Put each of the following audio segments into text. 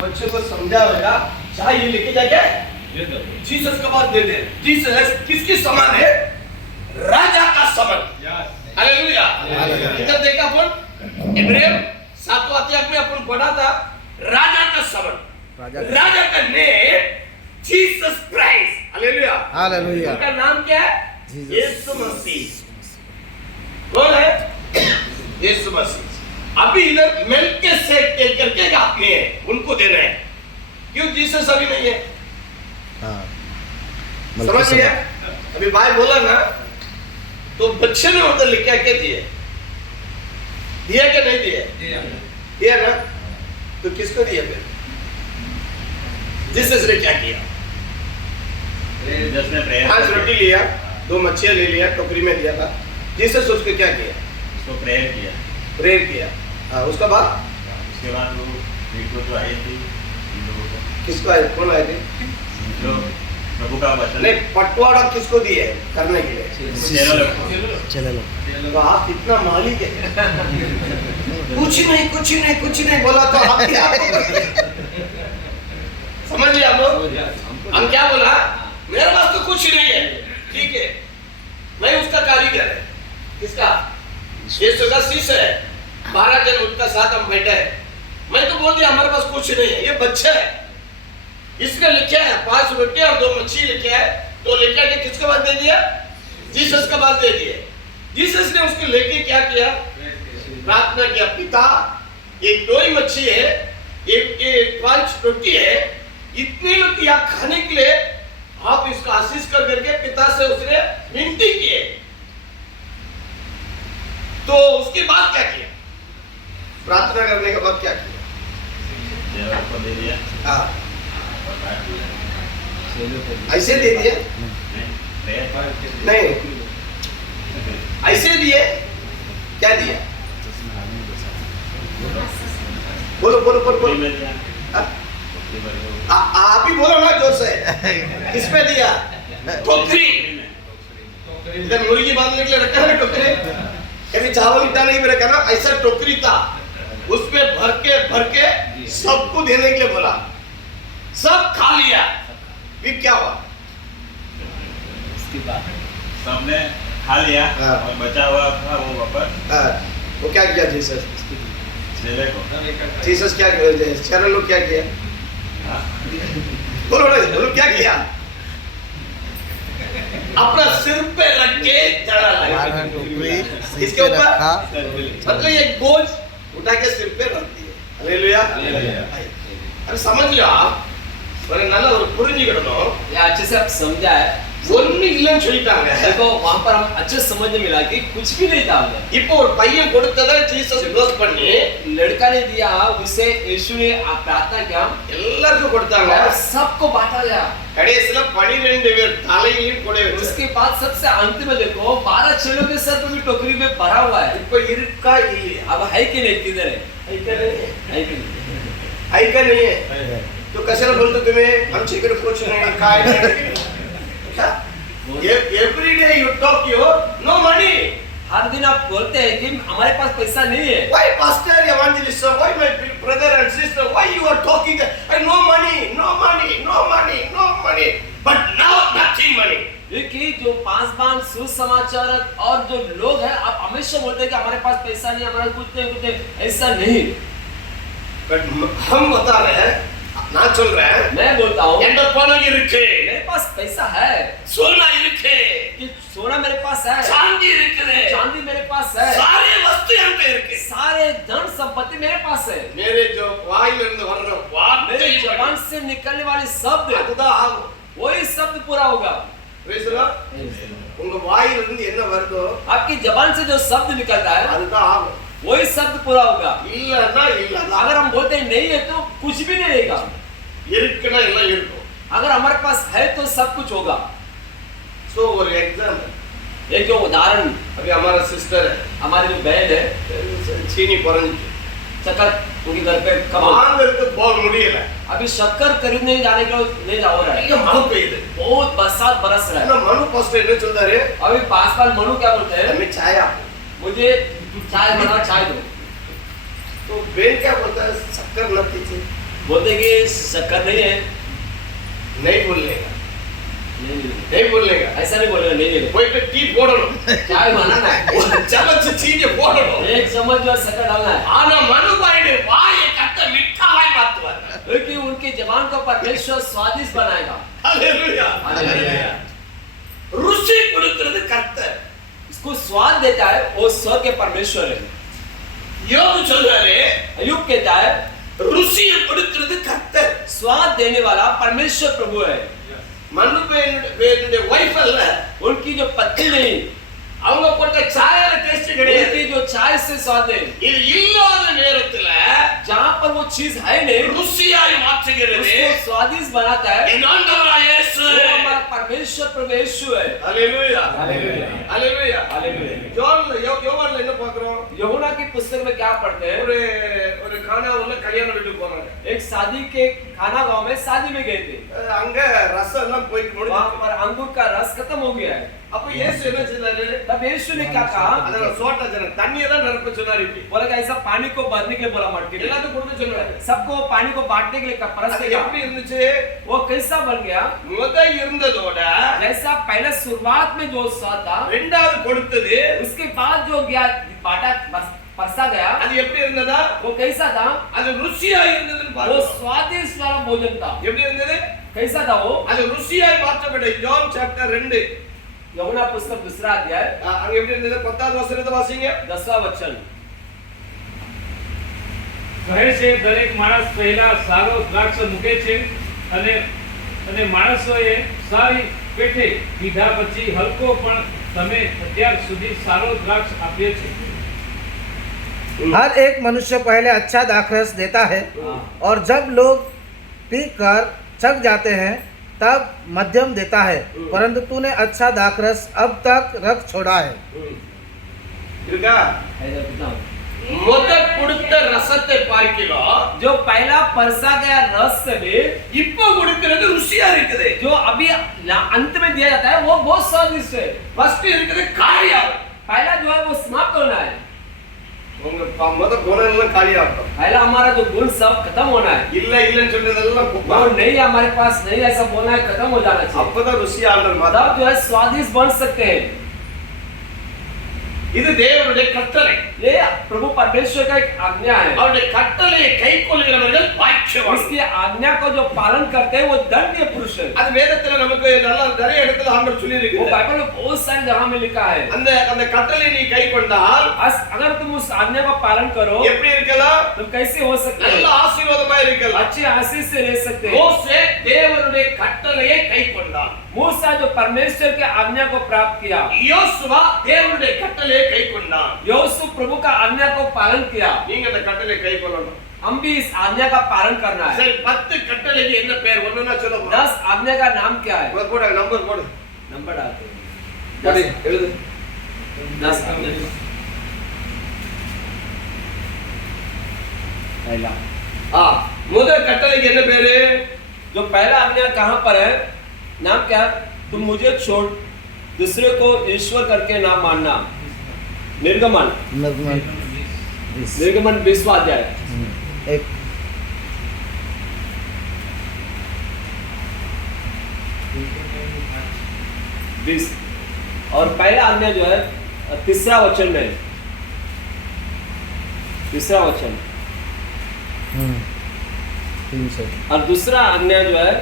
बच्चे को समझाएगा, चाहे ये लेके जाके जीसस के पास दे दे। जीसस किसकी समान है? राजा का समान। हालेलुया। इधर देखा अपन इब्राहिम 7वां अध्याय में अपन पढ़ा था राजा का समान। राजा का name Jesus Christ. Hallelujah. Hallelujah. उनका नाम क्या है? यीशु मसीह। कौन है? यीशु मसीह। अभी इधर मेल्किसेदेक करके आपने उनको देना है। क्यों जीसस अभी नहीं है? समझ गया? अभी भाई बोला ना, तो बच्चे ने उधर लिखा क्या दिए? दिया क्या नहीं दिया? दिया ना? तो किसको दिया फिर? जीसस ने क्या किया? 5 रोटी लिया, 2 मच्छियां ले लिया, टोकरी में दिया था। जीसस उसको क्या किया? उसको प्रेयर किया। हाँ, उसके बाद वो जो आई थी किसको आए? कौन आए थे? जो प्रभु का वचन नहीं, पटवाड़ा किसको दिए करने के लिए? चलो तो आप इतना मालिक है। कुछ नहीं बोला तो आप क्या? समझ लिया हम लोग? हम क्या बोला? मेरे पास तो कुछ नहीं है, ठीक है, मैं उसका कारीगर है। किसका? यीशु का शिष्य है। 12 जन उसका साथ हम बैठे हैं। मैं तो बोल दिया हमारे पास कुछ नहीं है, ये बच्चा है। इसने लिखा है 5 रोटी और 2 मच्छी लिखे है, तो लेके आके किसके पास दे दिया? जीसस के पास दे दिए। जीसस ने उसको लेके क्या किया? प्रार्थना किया, पिता ये 2 ही मच्छी है, ये 5 रोटी है, इतनी रोटी आप खाने के लिए आप इसका आशीष कर करके पिता से उसने विनती की। तो उसके बाद क्या किया? प्रार्थना करने के बाद क्या किया? को दे दिया। हाँ, ऐसे दे दिए? नहीं, ऐसे दिए? क्या दिया? बोलो। आप ही बोलो ना जोर से। किस पे दिया? टोकरी। इधर मुर्गी बांधने के लिए रखा है टोकरी, कभी चावल इतना नहीं भी रखा ना, ऐसा टोकरी था, उसमें भर के सबको देने के लिए बोला। सब खा लिया, फिर क्या हुआ? सबने खा लिया और बचा हुआ था वो वापस वो क्या किया जीसस? चेले को। जीसस क्या किया? चेले लोग क्या किया? बोलो क्या किया? अपना सिर पे रख के चढ़ा लगा। इसके ऊपर मतलब ये बोझ उठा के सिर पे रख दिए। हालेलुया। अरे समझ लो आप, நல்ல ஒரு புரிஞ்சிக்கணும். अच्छे से आप समझा है। ஒண்ணு இல்லன்னு சொல்லிட்டாங்க. देखो वहां पर हम अच्छे से समझने मिला कि कुछ भी नहीं था उधर। இப்போ ஒரு பையன் கொடுத்ததை ஜீசஸ் க்ளோஸ் பண்ணி लड़का ने दिया, उसे यीशु ने प्रार्थना किया, எல்லாருக்கும் கொடுத்தாங்க, सबको बांटा गया। கடைசில 12 பேர் தலையிலும் கொடை வச்சாங்க. उसके बाद सबसे अंत में देखो 12 चेलों के सर पे भी टोकरी में भरा हुआ है। இப்போ இருக்கா இல்லையா? अब है कि नहीं? किधर है? है क्या नहीं? है कि नहीं? है क्या नहीं है? तो कशाला बोलते तुम्हें आमची कडे कुछ नाही, काय नाही? Every day you talk you know money. हर दिन आप बोलते हैं कि हमारे पास पैसा नहीं है। Why pastor, evangelist, why my brother and sister, why you are talking that no money, but now nothing money. कि जो 5 बार सुसमाचार और जो लोग हैं, आप हमेशा बोलते हैं कि हमारे पास पैसा नहीं, हमारे कुछ नहीं, ऐसा नहीं। But हम बता रहे हैं, ना चल रहे हैं, मैं बोलता हूँ मेरे पास पैसा है, सोना कि सोना मेरे पास है, चांदी मेरे पास है, सारे वस्तु यहाँ पे इरके, सारे धन संपत्ति मेरे पास है। मेरे जो वाइलिருந்து வர்ற मेरे வார்த்தை जबान से निकलने वाले शब्द அதுதான் ஆகும். वही शब्द पूरा होगा। Praise the Lord. உங்க வாயிலிருந்து என்ன வருதோ आपकी जबान से जो शब्द निकलता है அதுதான் ஆகும். वही शब्द पूरा होगा। இல்லன்னா இல்லதான். अगर हम बोलते हैं नहीं है तो कुछ भी नहीं रहेगा। இருக்குன்னா எல்லாம் இருக்கும். अगर हमारे पास है तो सब कुछ होगा। सो ஒரு एग्जांपल, एक जो उदाहरण, अभी हमारा सिस्टर है, हमारी जो बहन है, चीनी पड़न शक्कर उनके घर पे कम வாங்குறதுக்கு போக முடியல. अभी शक्कर खरीदने जाने के लिए ले जा हो रहा है। ये मनु पेयदे बहुत बरसात बरस रहा ना है। मनु पास्टर என்ன சொல்றாரு? अभी 5 बार मनु क्या बोलते हैं? हमें चाय आपको. मुझे चाय बना, चाय दो। तो बेन क्या बोलता है? शक्कर न पीजिए. बोलते कि शक्कर नहीं है, नहीं बोलने का, नहीं नहीं बोलने का, ऐसा नहीं बोलेगा, नहीं है कोई पे टी போடணும், चाय बनाना है, चमच चीनी போடணும், एक चम्मच जो है शक्कर डालना है, ஆனா மனுபாயுடைய வாயை கர்த்தர் மிட்டாவாய் மாத்துவார். क्योंकि उनकी जबान को परमेश्वर स्वादिष्ट बनाएगा। Hallelujah, hallelujah. ருசி கொடுக்கிறது கர்த்தர். इसको स्वाद देता है वो स्वर्ग के परमेश्वर है। யோபு சொல்றாரு, अय्यूब कहता है ருசியை கொடுக்கிறது கர்த்தர். स्वाद देने वाला परमेश्वर प्रभु है। மனுபாயுடைய வைஃப் அல்ல, उनकी जो पत्नी नहीं, அவங்க போட்ட சாயல டேஸ்ட் கிடையாது. उनकी जो चाय से स्वाद है, இது இல்லாத நேரத்துல जहाँ पर वो चीज है नहीं, ருசியாய் மாற்றுகிறது उसको स्वादिष्ट बनाता है। என் ஆண்டவராய் இயேசு. वो हमारा परमेश्वर प्रभु यीशु है। हालेलुया, हालेलुया, हालेलुया, हालेलुया। யோவான்ல என்ன பார்க்கிறோம்? यूहन्ना की पुस्तक में क्या पढ़ते हैं? ஒரு கானாவுல கல்யாண வீட்டுக்கு போறாங்க. एक शादी के खाना गांव में शादी में गए थे, அங்க ரசம் எல்லாம் போய் वहाँ முடிஞ்சு. पर अंगूर का रस खत्म हो गया है। அப்ப இயேசு என்ன செய்தாரு? तब यीशु ने क्या कहा? அதனால சோட்டா ஜனம் தண்ணியை தான் நிரப்ப சொன்னாரு. இப்படி बोला कि ऐसा पानी को भरने के लिए बोला मटके में, எல்லாத்துக்கும் கொடுத்து சொன்னாரு. सबको पानी को बांटने के लिए அது परसेगा। எப்படி இருந்துச்சு? वो कैसा बन गया? முத இருந்ததோட जैसा पहले शुरुआत में जो स्वाद था, ரெண்டாவது கொடுத்தது उसके बाद जो गया बाटा परसा गया, அது எப்படி இருந்ததா? वो कैसा था? அது ருசியா இருந்ததுன்னு वो பாருங்க. स्वादिष्ट वाला भोजन था। எப்படி இருந்தது? कैसा था वो? அது ருசியாய் மாற்றப்பட்ட ஜான் சாப்டர் 2 यूहन्ना पुस्तक दूसरा अध्याय அங்க எப்படி இருந்தது? 10வது வசனத்தை வாசிங்க. 10वां वचन। કહે છે દરેક માણસ પહેલા સારો દ્રાક્ષ મૂકે છે અને માણસોએ સારી પેઠે પીધા પછી હલકો, પણ તમે અત્યાર સુધી સારો દ્રાક્ષ આપ્યો છે। हर एक मनुष्य पहले अच्छा दाखरस देता है हाँ। और जब लोग पीकर थक जाते हैं तब मध्यम देता है, परंतु तूने अच्छा दाखरस अब तक रख छोड़ा है। இருக்கா? ऐसा कितना? முத கொடுத்த ரசத்தை பார்க்கிறோம். जो पहला परसा गया रस से भी இப்போ கொடுக்கிறது ருசியா இருக்குது. जो अभी अंत में दिया जाता है वो बहुत स्वादिष्ट है। ஃபர்ஸ்ட் இருக்குது காரியம். पहला जो है वो समाप्त होना है। உங்க முத குணம் எல்லாம் காலியாகும். पहला हमारा जो गुण सब खत्म होना है। இல்ல இல்லன்னு சொல்றதெல்லாம் குப்பை. वो नहीं हमारे पास नहीं, ऐसा बोलना है, खत्म हो जाना चाहिए। அப்பதான் ருசியா ஆண்டவர் तब மாத்தார். जो है स्वादिष्ट बन सकते हैं। இது தேவனுடைய கட்டளை. ये प्रभु परमेश्वर का एक आज्ञा है। அவருடைய கட்டளையை கைக்கொள்கிறவர்கள் பாக்கியவான்கள். इसकी आज्ञा को जो पालन करते हैं वो धन्य पुरुष है। அது வேதத்துல நமக்கு நிறைய இடத்துல ஆண்டவர் சொல்லி वो இருக்குது. बाइबल में बहुत सारी जगह में लिखा है। அந்த அந்த கட்டளையை நீ கைக்கொண்டால் अगर तुम उस आज्ञा का पालन करो எப்படி இருக்கலாம்? तो कैसे हो सकते நல்ல हैं? ஆசீர்வாதமா இருக்கலாம். अच्छे आशीष से ले सकते हैं। மோசே தேவனுடைய கட்டளையை கைக்கொண்டான். मूसा जो परमेश्वर के आज्ञा को प्राप्त किया, யோசுவா தேவனுடைய கட்டளையை கைக்கொண்டான். योसुफ प्रभु का आज्ञा को पालन किया। நீங்க அந்த கட்டளையை கைக்கொள்ளணும். हम भी इस आज्ञा का पालन करना है। சரி 10 கட்டளைக்கு என்ன பேர்? ஒண்ணுனா சொல்லுங்க. 10 आज्ञा का नाम क्या है? போடு நம்பர் போடு. नंबर डालते हैं। போடு எழுது. 10 आज्ञा। पहला முதல் கட்டளைக்கு என்ன பேரு? जो पहला आज्ञा कहाँ पर है? नाम क्या? तुम मुझे छोड़ दूसरे को ईश्वर करके ना मानना। निर्गमन 20वां अध्याय। एक 20 और पहला आज्ञा जो है तीसरा वचन में, तीसरा वचन, 300 और दूसरा आज्ञा जो है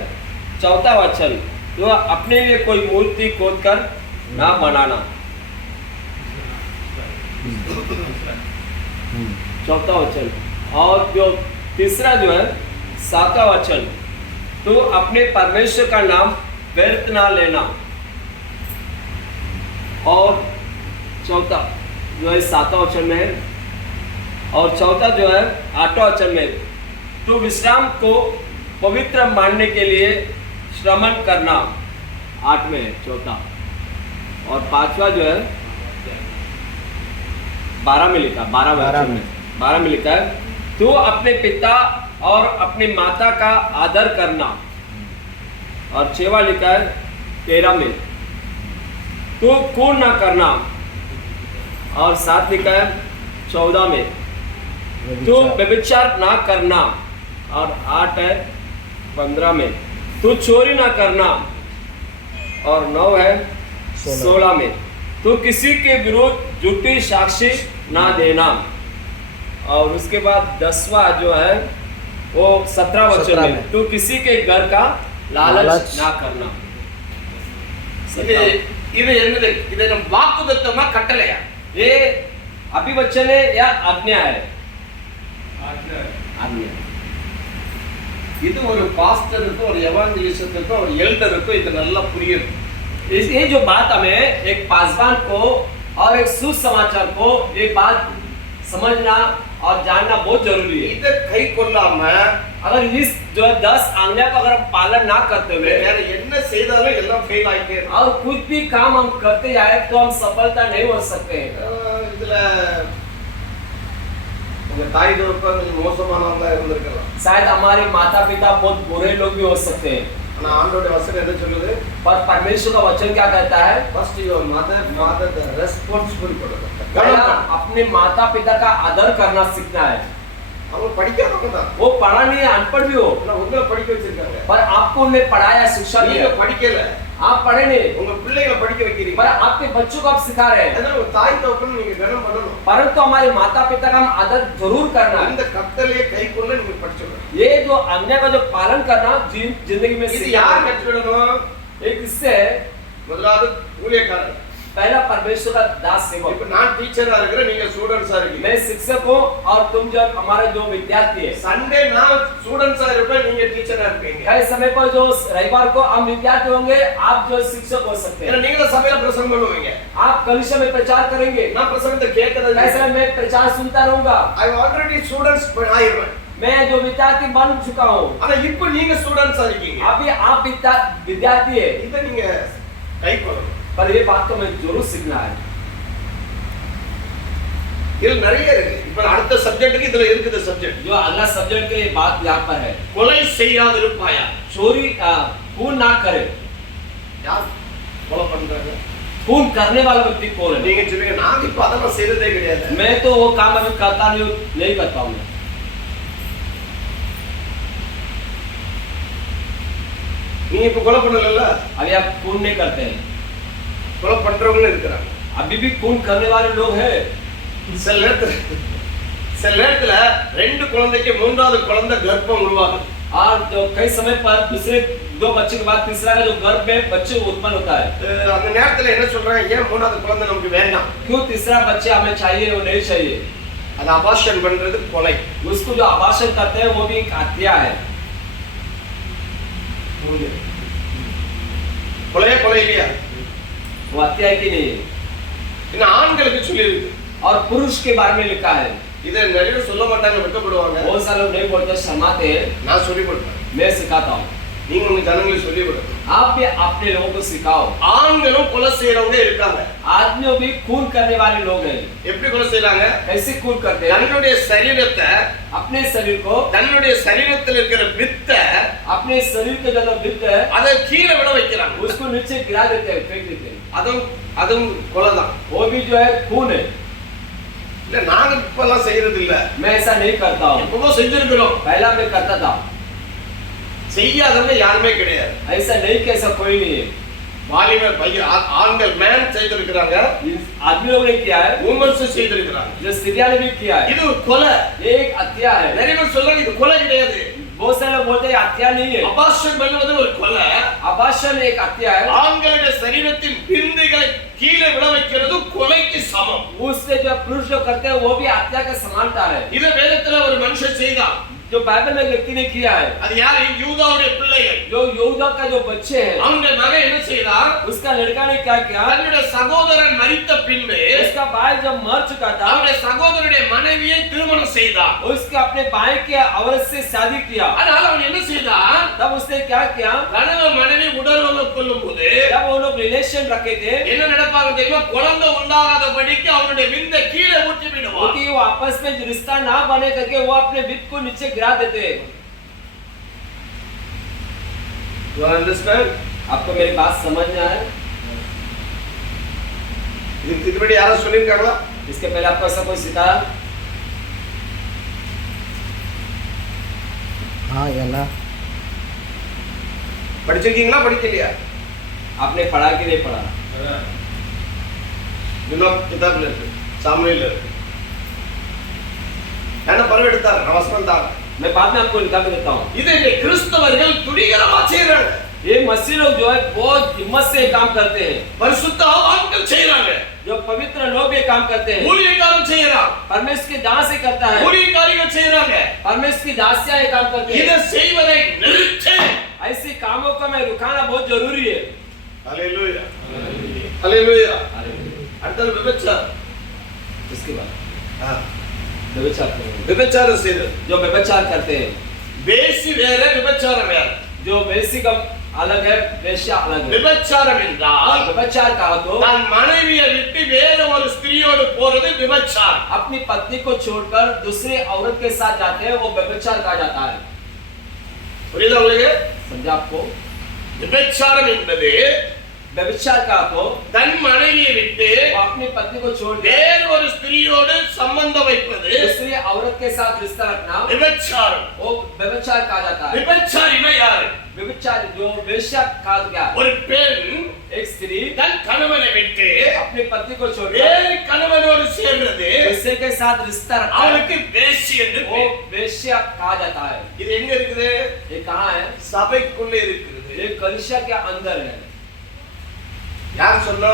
चौथा वचन, जो अपने लिए कोई मूर्ति खोद कर ना बनाना। चौथा वचन। और जो तीसरा जो है 7वां वचन, तो अपने परमेश्वर का नाम व्यर्थ ना लेना। और चौथा जो है 7वां वचन में है, और चौथा जो है 8वां वचन में, तो विश्राम को पवित्र मानने के लिए श्रमण करना। 8 में है चौथा। और 5वां जो है 12 में लिखा, 12 में लिखा है, तो अपने पिता और अपनी माता का आदर करना। और 6वां लिखा है 13 में, तो खून ना करना। और 7 लिखा है 14 में, तो व्यभिचार ना करना। और 8 है 15 में, तू चोरी ना करना, और 9 है 16 में, तू किसी के विरुद्ध झूठी साक्षी ना देना, और उसके बाद 10वां जो है वो 17 वचन 17 में, में। तू किसी के घर का लालच लालच ना करना। இது இது என்னது? இது நம்ம வாக்குத்தத்தமா கட்டளையா? ये अभिवचन है या आज्ञा है? आज्ञा। இது ஒரு பாஸ்டருக்கும் ஒரு எவாஞ்சலிஸ்டுக்கும் ஒரு எல்டருக்கும் இது நல்லா புரியும். ये जो बात हमें एक पासवान को और एक सुसमाचार को ये बात समझना और जानना बहुत जरूरी है। இத கை கொள்ளாம अगर इस जो 10 आज्ञा का अगर हम पालन ना करते हुए வேற என்ன செய்தாலும் எல்லாம் ஃபெயில் ஆயிட்டே இருக்கும். और कुछ भी काम हम करते जाए तो हम सफलता नहीं हो सकते हैं। இதுல உங்க தாய் தகப்பன் கொஞ்சம் மோசமானவங்களா இருந்திருக்கலாம். शायद हमारे माता पिता बहुत बुरे लोग भी हो सकते हैं, ஆனா ஆண்டவருடைய வசனம் என்ன சொல்லுது? पर परमेश्वर का वचन क्या कहता है? ஃபர்ஸ்ட் யுவர் மதர் ரெஸ்பான்சிபிள் பண்ணுங்க. पहला अपने माता पिता का आदर करना सीखना है। அவங்க படிக்காதவங்க தான். वो पढ़ा नहीं है, अनपढ़ भी हो, ஆனா உங்களை படிக்க வச்சிருக்காங்க. पर आपको उन्हें पढ़ाया, शिक्षा நீங்க दिया। படிக்கல. आप पढ़े नहीं, உங்க பிள்ளைகளை படிக்க வைக்கிறீங்க. पर आपके बच्चों को आप सिखा रहे हैं। அதனால உங்க தாய் தகப்பன் நீங்க கனம் பண்ணணும். परंतु हमारे माता पिता का हम आदर जरूर करना है। இந்த கட்டளையை கை கொள்ள நீங்க படிச்சுக்கணும். ये जो आज्ञा का जो पालन करना जिंदगी में இது सीखना யார் है। கற்றுக்கிடணும்? एक इससे முதலாவது ஊழியக்காரர். पहला परमेश्वर का दास सेवक। இப்ப நான் டீச்சரா இருக்கிறேன், நீங்க ஸ்டூடண்ட்ஸா இருக்கீங்க. मैं शिक्षक हूँ और तुम जब हमारे जो विद्यार्थी है, சண்டே நான் ஸ்டூடண்ட்ஸா இருப்பேன், நீங்க டீச்சரா இருப்பீங்க. कई समय पर जो रविवार को हम विद्यार्थी होंगे, आप जो शिक्षक हो सकते ஏன்னா हैं। நீங்க தான் சபையில பிரசங்கம் பண்ணுவீங்க. आप कलिशा में प्रचार करेंगे, நான் பிரசங்கத்தை கேட்கறது कई समय मैं प्रचार सुनता रहूंगा। ஐ ஆல்ரெடி ஸ்டூடண்ட்ஸ் ஆயிருவேன். मैं जो विद्यार्थी बन चुका हूँ, ஆனா இப்போ நீங்க ஸ்டூடண்ட்ஸா இருக்கீங்க. अभी आप विद्यार्थी है, இத நீங்க கை கொள்ளணும். पर ये बात को मैं जरूर सीखना है। இதுல நிறைய இருக்கு. இப்ப அடுத்த சப்ஜெக்ட்டுக்கு இதுல இருக்குது சப்ஜெக்ட். जो अगला सब्जेक्ट के लिए बात यहाँ पर है, கொலை செய்யாதிருப்பாயா? चोरी खून ना करे। யார் கொலை பண்றாங்க? खून करने वाला व्यक्ति कौन है? நீங்க சொல்லுங்க, நான் இப்ப அதெல்லாம் செய்யறதே கிடையாது. मैं तो वो काम अभी करता नहीं करता हूँ। நீங்க இப்ப கொலை பண்ணல, अभी आप खून नहीं करते हैं, கொலை பண்றவங்களும் இருக்கிறாங்க. अभी भी खून करने वाले लोग हैं। சில நேரத்துல ரெண்டு குழந்தைக்கு மூன்றாவது குழந்தை கர்ப்பம் உருவாகுது. और जो कई समय पर दूसरे 2 बच्चे के बाद तीसरा का जो गर्भ में बच्चे उत्पन्न होता है, அந்த நேரத்துல என்ன சொல்றாங்க? ஏன் மூணாவது குழந்தை நமக்கு வேண்டாம்? क्यों तीसरा बच्चा हमें चाहिए और नहीं चाहिए? அது அபார்ஷன் பண்றது கொலை. उसको जो आभाषण करते हैं वो भी एक हत्या है। கொலையே கொலை இல்லையா? वो हत्या है कि नहीं? இன்னும் ஆண்களுக்கு சொல்லியிருக்கு. और पुरुष के बारे में लिखा है। இதை நிறைய பேர் சொல்ல மாட்டாங்க, வெட்கப்படுவாங்க. बहुत सारे लोग नहीं बोलते, शर्माते हैं। நான் சொல்லி கொடுப்பேன். मैं सिखाता हूँ, நீங்க உங்க ஜனங்களுக்கு சொல்லி கொடுங்க. आप भी अपने लोगों को सिखाओ। ஆண்களும் கொலை செய்யறவங்க இருக்காங்க. आदमियों भी खून करने वाले लोग हैं। எப்படி கொலை செய்றாங்க? कैसे खून करते हैं? தன்னுடைய சரீரத்தை, अपने शरीर को, தன்னுடைய சரீரத்தில் இருக்கிற வித்தை अपने शरीर के जो विद्ध है அதை கீழே விட வைக்கிறாங்க. उसको नीचे गिरा देते हैं, फेंक देते हैं। அதுவும் கொலைதான். वो भी जो है खून है। இல்ல நாங்க இப்பெல்லாம் செய்யறது இல்ல. मैं ऐसा नहीं करता हूँ, எப்பவோ செஞ்சிருக்கிறோம். पहला मैं करता था। செய்யாதவங்க யாருமே கிடையாது. ऐसा नहीं कि ऐसा कोई नहीं है। வாலிப பையன் ஆண்கள் மேன் செய்திருக்கிறாங்க, आदमी लोग ने किया है, உமன்ஸ் செய்திருக்கிறாங்க. जो स्त्रियां ने भी किया है। இது ஒரு கொலை. ये एक हत्या है। நிறைய பேர் சொல்றாங்க இது கொலை கிடையாது. बहुत सारे लोग बोलते हैं हत्या नहीं है। அபார்ஷன் பண்ணுவது ஒரு கொலை. आभाषण एक हत्या है। ஆண்களுடைய சரீரத்தின் பிந்துகளை கீழே விட வைக்கிறது கொலைக்கு சமம். उससे जो पुरुष जो करते हैं वो भी हत्या का समानता है। இத வேதத்துல ஒரு மனுஷன் செய்தான். जो बाइबल में व्यक्ति ने किया है, அது யாரு? யூதாவுடைய பிள்ளைகள். जो यहूदा का जो बच्चे हैं, அவனுடைய மகன் என்ன செய்தான்? उसका लड़का ने क्या किया? தன்னுடைய சகோதரன் மரித்த பின்பு उसका भाई जब मर चुका था, அவனுடைய சகோதரனுடைய மனைவியை திருமணம் செய்தான். उसके अपने भाई के औरत से शादी किया। அதனால அவன் என்ன செய்தான்? तब उसने क्या किया? கணவன் மனைவி உடலுறவு கொள்ளும்போது जब वो लोग रिलेशन रखे थे, என்ன நடப்பாங்க தெரியுமா? குழந்தை உண்டாகாதபடிக்கு அவனுடைய விந்தை கீழே ஊற்றி விடுவான். क्योंकि वो आपस में जो रिश्ता ना बने करके वो अपने वित्त को नीचे गिरा देते हैं। You understand? आपको मेरी बात समझ में आया? இதுக்கு முன்னாடி யாராவது சொல்லியிருக்காங்களா? इसके पहले आपको ऐसा कोई सिखाया? हाँ ये ना படிச்சிருக்கீங்களா படிக்கலையா? आपने पढ़ा कि नहीं पढ़ा? இன்னும் கிதாப்ல இருக்கு, சாமுவேல்ல இருக்கு. என்ன பரவ எடுத்தார் அவசரம் தான். मैं बाद में आपको निकाल के देता हूँ. இதை கிறிஸ்தவர்கள் துணிகரமா செய்றாங்க. ये मसीह लोग जो है बहुत हिम्मत से काम करते हैं. பரிசுத்த ஆவியானவர் செய்றாங்க. जो पवित्र लोग ये काम करते हैं. ஊழியக்காரன் செய்றான். परमेश्वर की दास से करता है. ஊழியக்காரிகள் செய்றாங்க. परमेश्वर की दासियां ये काम करते இதை हैं. செய்வதை நிறுத்து. ऐसे कामों को मैं रुकाना बहुत जरूरी है. ஹalleluya ஹalleluya. அடுத்து விபச்சாரம். इसके बाद ஆ व्यभिचार करेंगे. விபச்சாரம் செய்றது. जो व्यभिचार करते हैं, வேசி வேற விபச்சாரம் வேற. जो बेसिक अलग है, वेश्या अलग है. விபச்சாரம் என்றால் व्यभिचार कहा तो தன் மனைவியை விட்டு வேற ஒரு ஸ்திரியோடு போறது விபச்சாரம். अपनी पत्नी को छोड़कर दूसरे औरत के साथ जाते हैं, वो व्यभिचार कहा जाता है. புரியுதா உங்களுக்கு? समझा आपको? விபச்சாரம் என்பது व्यभिचार कहा तो தன் மனைவியை விட்டு वो अपनी पत्नी को छोड़ के வேற ஒரு ஸ்திரியோடு சம்பந்தம் வைப்பது दूसरे औरत के साथ रिश्ता रखना, விபச்சாரம். वो व्यभिचार कहा जाता है. விபச்சாரினா யாரு? व्यभिचार जो वेश्या कहा गया, ஒரு பெண் एक स्त्री தன் கணவனை விட்டு अपनी पत्नी को छोड़कर வேறு கணவனோடு சேர்றது दूसरे के साथ रिश्ता रखना, அவளுக்கு வேசி என்று वो பெயர். वेश्या कहा जाता है. இது எங்க இருக்குது? ये कहाँ है? சபைக்குள்ளே இருக்கிறது. ये कलिसिया के अंदर है. யார் சொன்னா?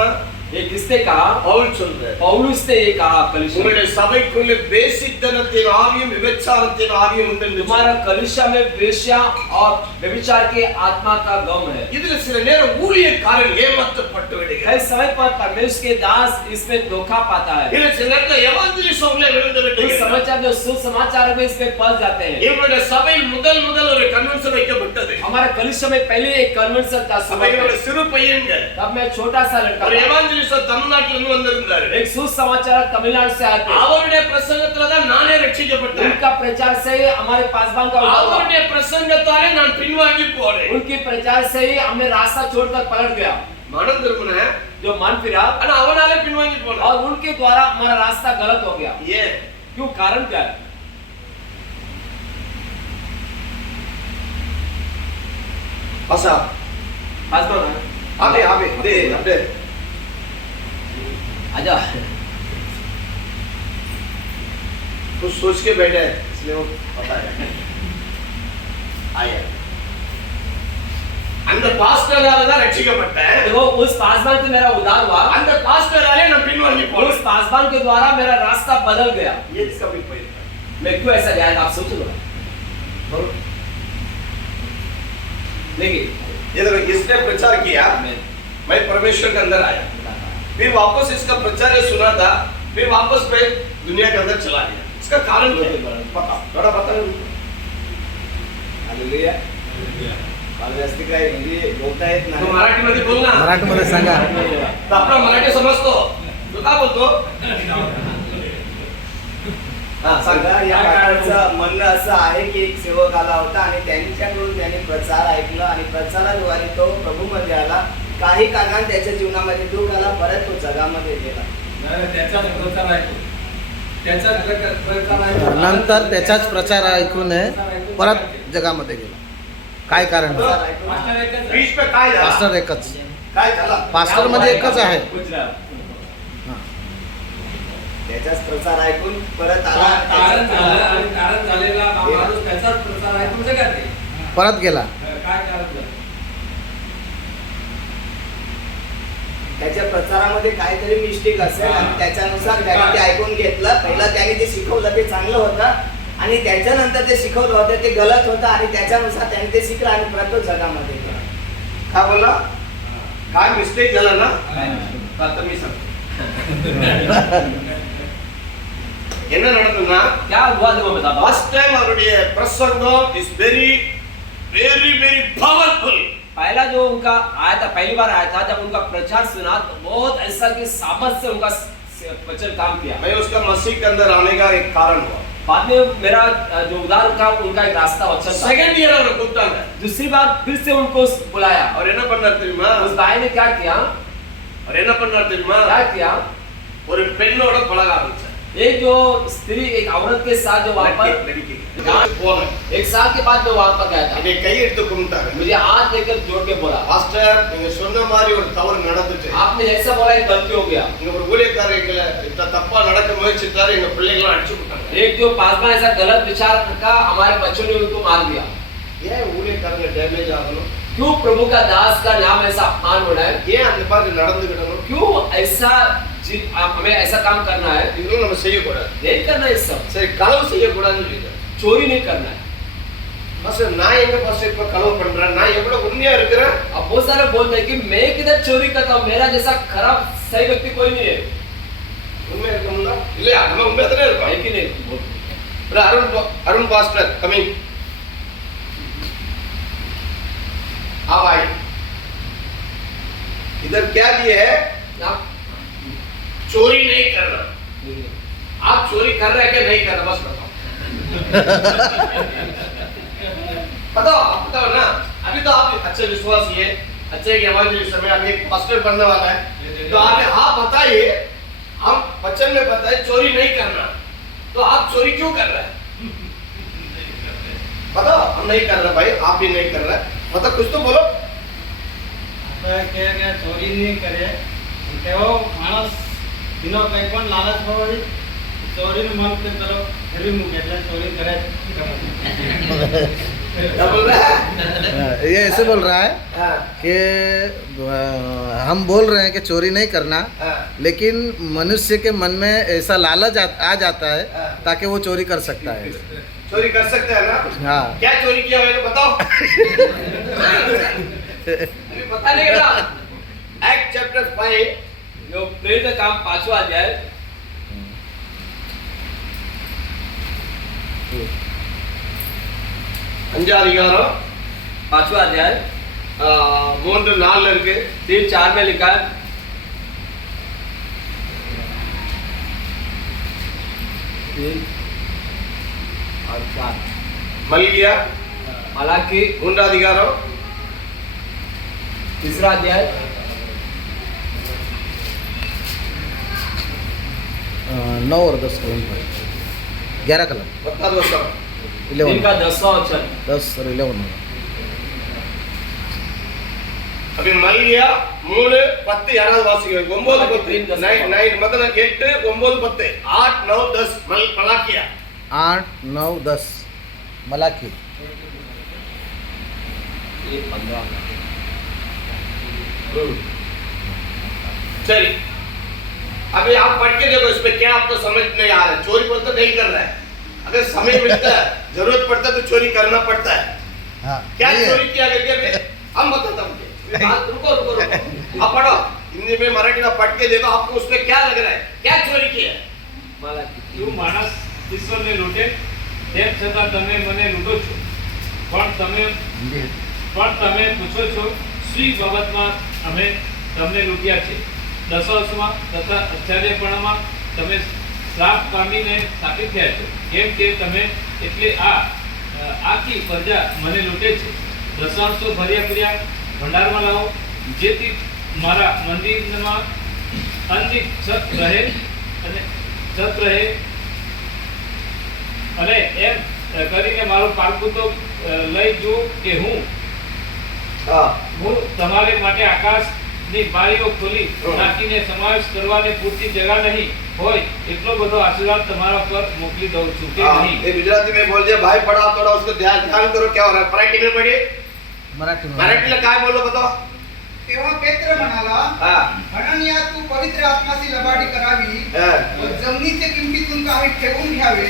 ये किसने कहा? பவுல் சொல்றார். पौलुस ने ये कहा कलिसिया में. உங்களுடைய சபைக்குள்ளே வேசித்தனத்தின் ஆவியும் விபச்சாரத்தின் ஆவியும் உண்டு. तुम्हारा कलिसिया में वेश्या और व्यभिचार के आत्मा का गम है. இதுல சில நேரம் ஊழியக்காரன் ஏமாற்றப்பட்டு விடுகிறார். हर समय पर परमेश्वर के दास इसमें धोखा पाता है. இதுல சில நேரத்துல எவாஞ்சலிசம்ல விழுந்து कुछ விடுகிறார். समाचार जो सुसमाचार में इसमें फंस जाते हैं. இவருடைய சபையில் முதல் ஒரு கன்வென்ஷன் வைக்கப்பட்டது. हमारे कलिसिया में पहले एक कन्वेंशन था. சபையோட சிறு பையங்க तब मैं छोटा सा लड़का ஒரு था. எவாஞ்சலிஸ்ட் தமிழ்நாட்டுல இருந்து வந்திருந்தாரு. एक सुसमाचार तमिलनाडु से आए थे. அவருடைய பிரசங்கத்துல தான் நானே ரட்சிக்கப்பட்டேன். उनका प्रचार से ही हमारे पासवान का उद्धार हुआ. அவருடைய பிரசங்கத்தாலே நான் பின்வாங்கி போனேன். उनके प्रचार से ही हमने रास्ता छोड़कर पलट गया. மனம் திரும்பினேன். जो मन फिरा ஆனா அவனாலே பின்வாங்கி போனேன். और उनके द्वारा हमारा रास्ता गलत हो गया. ஏன்? क्यों? कारण क्या है? ஆசா पासवान ஆபே दे அப்படியே आजा. कुछ सोच के बैठे हैं, इसलिए वो पता है. आया அந்த பாஸ்டரால தான் ரட்சிக்கப்பட்டேன். देखो उस पासवान से मेरा उद्धार हुआ. அந்த பாஸ்டராலே நான் பின்வாங்கி उस போனேன். पासवान के द्वारा मेरा रास्ता बदल गया. ये इसका भी पॉइंट है. मैं क्यों ऐसा गया आप सोच लो. देखिए ये देखो इसने प्रचार किया, मैं परमेश्वर के अंदर आया, फिर वापस इसका प्रचार ये सुना था, फिर वापस मैं दुनिया के अंदर चला गया. इसका कारण क्या है? पता थोड़ा पता है. हालेलुया. मला जास्त काय हिंदी बोलता येत तो नाही. मराठी मध्ये बोल ना. मराठीमध्ये सांगा. तो अपना मराठी समजतो. तू काय बोलतो? हा सांग. सांगा या काकाचं म्हणणं असं आहे की एक सेवक आला होता आणि त्यांच्याकडून त्याने प्रचार ऐकला आणि प्रचाराद्वारे तो प्रभूमध्ये आला. काही कारणाने त्याच्या जीवनामध्ये दुःख आला, परत तो जगामध्ये गेला. नंतर त्याचाच प्रचार ऐकून परत जगामध्ये गेला. काय कारण? प्रचार ऐकून बीच पे काय झाला? पास्टर एकच. काय झाला? पास्टर म्हणजे एकच आहे. त्याचाच प्रचार ऐकून परत आला. परत गेला. त्याच्या प्रचारामध्ये काहीतरी मिस्टेक असेल आणि त्याच्यानुसार त्याने ते ऐकून घेतलं. पहिला त्याने जे शिकवलं ते चांगलं होतं आणि त्याच्यानंतर ते शिकवलं होतं ते गलत होतं आणि त्याच्यानुसार त्याने ते शिकलं आणि परत तो जगामध्ये गेला. काय बोलला? काय मिस्टेक झाला ना? आता मी सांगतो. என்ன நடந்ததுன்னா क्या हुआ देखो बताता हूं. फर्स्ट टाइम அவருடைய பிரசங்கம் இஸ் வெரி வெரி வெरी पावरफुल. पहला जो उनका आया था, पहली बार आया था, जब उनका प्रचार सुना तो बहुत ऐसा कि सामर्थ से उनका वचन काम किया. मैं उसका मसीह के अंदर आने का एक कारण हुआ. बाद में मेरा जो उद्धार का उनका एक रास्ता वचन था. सेकंड ईयर அவரை கூப்பிட்டாங்க. दूसरी बार फिर से उनको बुलाया. அவர் என்ன பண்ணார் தெரியுமா? उस भाई ने क्या किया? அவர் என்ன பண்ணார் தெரியுமா? क्या किया? ஒரு பெண்ணோட பழக ஆரம்பிச்சார். एक जो स्त्री एक औरत के साथ जो वहां पर एक साल के बाद मैं वहां पर गया था, என்னை கையெடுத்து கும்பிட்டாங்க. मुझे हाथ लेकर जोड़ के बोला, பாஸ்டர் நீங்க சொன்ன மாதிரி ஒரு தவறு நடந்துச்சு. आपने जैसा बोला एक गलती हो गया। இங்க ஒரு ஊழியக்காரர் எங்களை தப்பா நடக்க முயற்சித்தாரு, எங்க பிள்ளைகளை அடிச்சு விட்டாங்க. एक जो पासवान ऐसा गलत विचार का हमारे बच्चों ने उनको मार दिया। ஏன் ஊழியக்காரங்க டேமேஜ் ஆகணும்? क्यों प्रभु का दास का नाम ऐसा अपमान हो रहा है? ஏன் அந்த மாதிரி நடந்துக்கிடணும்? क्यों ऐसा हमें ऐसा काम करना है? இதுவும் நம்ம செய்யக்கூடாது. नहीं करना है सब। சரி, களவு செய்யக்கூடாதுன்னு சொல்லிட்டாரு. चोरी नहीं करना है। பாஸ்டர் நான் எங்க பாஸ்டர் இப்ப களவு பண்றேன்? நான் எவ்வளவு உண்மையா இருக்கிறேன்? अब बहुत सारे बोलते हैं कि मैं किधर चोरी करता हूँ, मेरा जैसा खराब सही व्यक्ति कोई नहीं है। உண்மையா இருக்கணும்ல? இல்லையா? நம்ம உண்மையா தானே இருக்கோம். है कि नहीं? अरुण पास्टर कमिंग, आप आइए। इधर क्या दिए है? आप चोरी नहीं करना। आप चोरी कर रहे हैं क्या नहीं कर रहे? बस बताओ। बताओ ना। अभी तो आप अच्छे विश्वासी है, अच्छे एवांजेलिस्ट में, अभी एक पास्टर बनने वाला है, तो आप बताइए, हम वचन में बताए चोरी नहीं करना, तो आप चोरी क्यों कर रहे हैं? बताओ। हम नहीं कर रहे भाई, आप भी नहीं कर रहे, मतलब कुछ तो बोलो। કે ચોરી નહીં કરે કેવો માણસ એનો કંઈ પણ લાલચ હોય ચોરીનું મન કે તરફ ફેરવી મૂકે એટલે ચોરી કરે क्या बोल रहा है? ये ऐसे बोल रहा है हाँ, कि हम बोल रहे हैं कि चोरी नहीं करना, हाँ, लेकिन मनुष्य के मन में ऐसा लालच आ जाता है हाँ। ताकि वो चोरी कर सकता है। चोरी कर सकते हैं ना? हाँ। क्या चोरी किया मैंने बताओ। अभी पता नहीं लगा। एक्ट चैप्टर 5 जो प्रेरित का काम 5वां अध्याय, அஞ்சாம் அதிகாரம் 5वां अध्याय 3-4 இருக்கு. 3-4 में लिखा है, और 4 மல்கியா हालांकि 3ஆம் அதிகாரம் 3रा अध्याय 9 और 10 कलम पर 11 कलम 10 வருஷம் 3 का 11 10वां वचन। 10 और 11 अभी मल्गिया 3:10 யாராவது வாசிங்க. 9:10 9 मतलब 8 9 10 8 9 10 மலாக்கியா 8 9 10 मलाकी। ये 15 में। सही। अभी आप पढ़ के देखो इसमें क्या आपको समझ नहीं आ रहा है। चोरी पर तो नहीं कर रहा है, अगर समय मिलता है जरूरत पड़ता है तो चोरी करना पड़ता है। हाँ, क्या ये है। चोरी किया करके हम बताता हूँ। रुको रुको रुको, आप पढ़ो हिंदी में मराठी में पढ़ के देखो, आपको उसमें क्या लग रहा है, क्या चोरी किया? તું માણસ ઈશ્વરને લૂંટે તેમ છતાં તમે મને લૂંટો છો, પણ તમે પૂછો છો શી બાબતમાં અમે તમને લૂંટ્યા છે? દશાંશમાં તથા આશ્ચર્યપણામાં તમે શ્રાપ પામીને સ્થાપિત થયા છો, કેમ કે તમે એટલે આખી પ્રજા મને લૂંટે છે. દશાંશો ભર્યા ભર્યા ભંડારમાં લાવો, જેથી મારા મંદિરમાં અન્ય છત રહે અને એમ કરીને મારું પારકું તો લઈ જો કે હું તમારે માટે આકાશની બારીઓ ખોલી નાખીને સમાવેશ કરવાને પૂરતી જગા નહીં હોય એટલો બધો આશીર્વાદ તમારા પર મોકલી દઉં છું કે નહીં. ये गुजराती में बोल दिया भाई, पढ़ा थोड़ा उसको ध्यान करो क्या हो रहा है. मराठी में पढ़िए. मराठी में मराठी में काय बोलो बताओ. तेव्हा पेत्र म्हणाला, हाँ, हनन्या तू पवित्र आत्माची लबाडी करावी हाँ, व जमिनीच्या किमतीतून काही ठेवून घ्यावे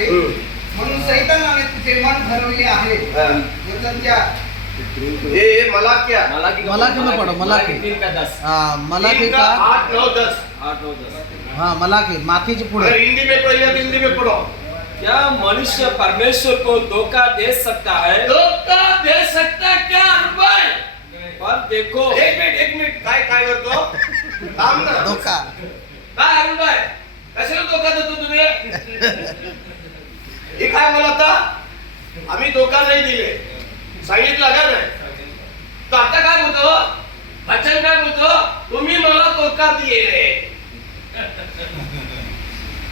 म्हणून सैतानाने तुझे मन भरविले आहे. हाँ. वचनच्या ये मलाकिया मलाकी में पढ़ो, मलाकी। 3 का 10, हाँ, मलाकी 3 का 8 9 10. 8 9 10। हाँ, मलाकी माखीची अगर पुढे हिंदी में पढ़िए तो हिंदी में पढ़ो. क्या मनुष्य परमेश्वर को धोखा दे सकता है? धोखा दे सकता क्या रुपए? पर देखो, एक मिनिट काय करतो काम ना. धोका। काय अरुण भाई, कशाला धोका देतो तुम्ही? हे काय मला आता आम्ही धोका नाही दिले, सांगितलं का नाही? तो आता काय बोलतो, वचन काय बोलतो, तुम्ही मला धोका दिले.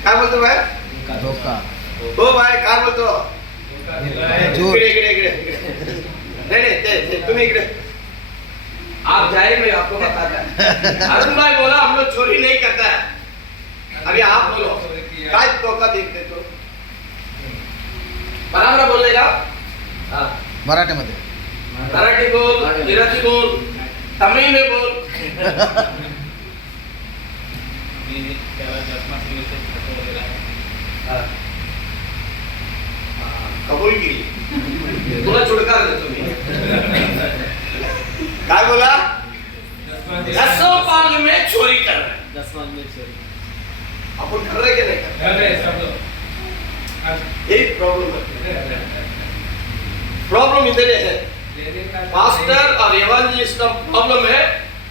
काय बोलतो भाई? धोखा हो भाई काय बोलतो? झूठ इकडे. नहीं, तुम इकडे. आप जाइए, मैं आपको बताता है. अरुण भाई बोला हम लोग चोरी नहीं करता है. अभी आप बोलो काय धोखा देखते तो बराबर बोलेगा. हाँ, मराठीमध्ये मराठी बोल, गुजराती बोल, तमिळ में बोल. मी त्याला चष्माचे विषय फोटो वगैरे आहे. कबूल केली. तुला छुटकार देतो मी. काय बोला? दसों पाग में चोरी कर रहे हैं. 10वां में चोरी. अपन कर रहे कि नहीं कर कर रहे सब लोग. रहे? यही प्रॉब्लम है. प्रॉब्लम इधर है. पास्टर और एवांजलिस्ट का प्रॉब्लम है.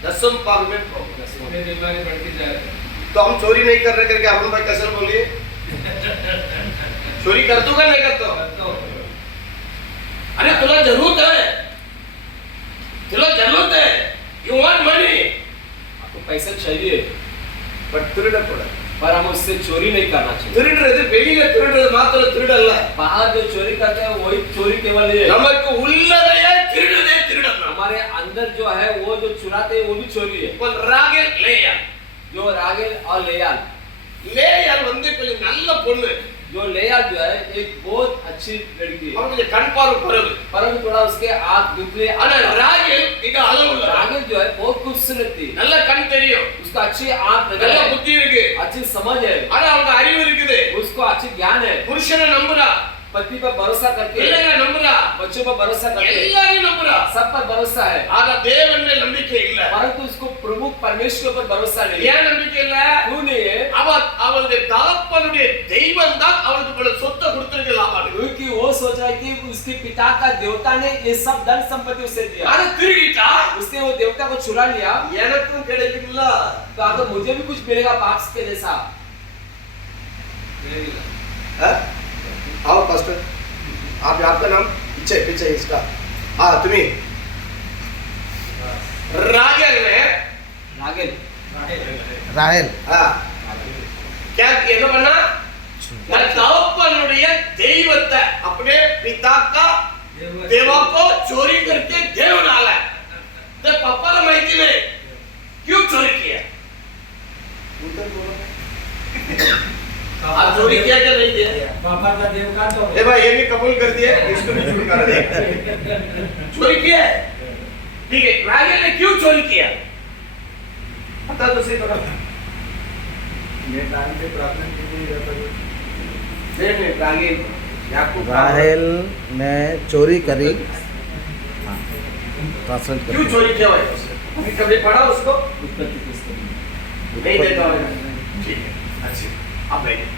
दसों पाग में प्रॉब्लम. बीमारी बढ़ती जा रही है. तो हम चोरी नहीं कर रहे करके अरुण भाई कैसे बोलिए? चोरी कर दूंगा नहीं करता. अरे तुला जरूरत है. You want money. आपको पैसा चाहिए, बट ತಿರುಡ ಕೂಡ. पर हम उससे चोरी नहीं करना चाहिए. ತಿರುಡ್ರೆ ಬೆಳಿಗ್ಗೆ ತಿರುಡ್ರೆ ಮಾತ್ರ ತಿರುಡಲ್ಲ. बाहर जो चोरी करते हैं वही चोरी केवल है. ನಮಕ್ಕೆ ಉಳ್ಳದೆಯೇ ತಿರುಡದೆ ತಿರುಡಲ್ಲ. हमारे अंदर जो है वो जो चुराते हैं वो भी चोरी है. ಒಂದು ರಾಗೆಲ್ ಲೇಯ. जो रागेल और लेयाल. ಲೇಯಲ್ ಒಂದೇ ಕೊಲ್ಲಿ நல்ல பொண்ணு. जो लेयाल जो है एक बहुत अच्छी लड़की है, ಅವನಿಗೆ ಕಣ್ಪಾರು ಬರಲು. परंतु थोड़ा उसके आँख दुखले. ಆದ್ರೆ ರಾಗೆಲ್ ಈಗ ಅಳವುಲ್ಲ. रागेल जो है बहुत खूबसूरत थी, நல்ல கண் தெரியும். उसका अच्छी आँख नजर நல்ல है, புத்தி இருக்கு. अच्छी समझ है, ஆனா அவனுக்கு அறிவு இருக்குது. उसको अच्छी ज्ञान है. புருஷனை நம்புறா. पति पर भरोसा करके, பிள்ளைகளை நம்புறா. बच्चों पर भरोसा करके, எல்லாரையும் நம்புறா. सब पर भरोसा है, ஆனா தேவன் மேல் நம்பிக்கை இல்ல. परंतु उसको प्रमुख परमेश्वर पर भरोसा नहीं है. ஏன் நம்பிக்கை இல்ல? क्यों नहीं है? அவளுடைய தகப்பனுடைய தெய்வம் தான் அவளுக்கு இவ்வளவு சொத்தை கொடுத்திருக்கலாம். क्योंकि वो सोच रहा है कि उसके पिता का देवता ने ये सब धन संपत्ति उसे दिया. அதை திருடிட்டா उसने वो देवता को चुरा लिया, எனக்கும் கிடைக்கும்ல. तो अगर मुझे भी कुछ मिलेगा पाप के जैसा. आओ पास्टर, आप आपका नाम पीछे पीछे इसका. हाँ तुम्ही रागेल ने रागेल राहेल हाँ क्या என்ன பண்ணா? தகப்பனுடைய தெய்வத்தை अपने पिता का देवा को चोरी करके देव डाला. तो पापा ने माहिती नहीं क्यों चोरी किया? आप चोरी किया क्या नहीं किया? बाबा का देव का तो ए भाई ये भी कबूल कर दिया, इसको भी चोरी कर दिया. चोरी किया है. ठीक है, रागेल ने क्यों चोरी किया? पता तो सही थोड़ा. नहीं रागेल याकूब राहेल ने चोरी करी. ट्रांसलेट क्यों करके चोरी किया भाई? अभी कभी पढ़ा उसको? उत्पत्ति पुस्तक. नहीं देता होगा. ठीक है, अच्छी. आप बैठिए.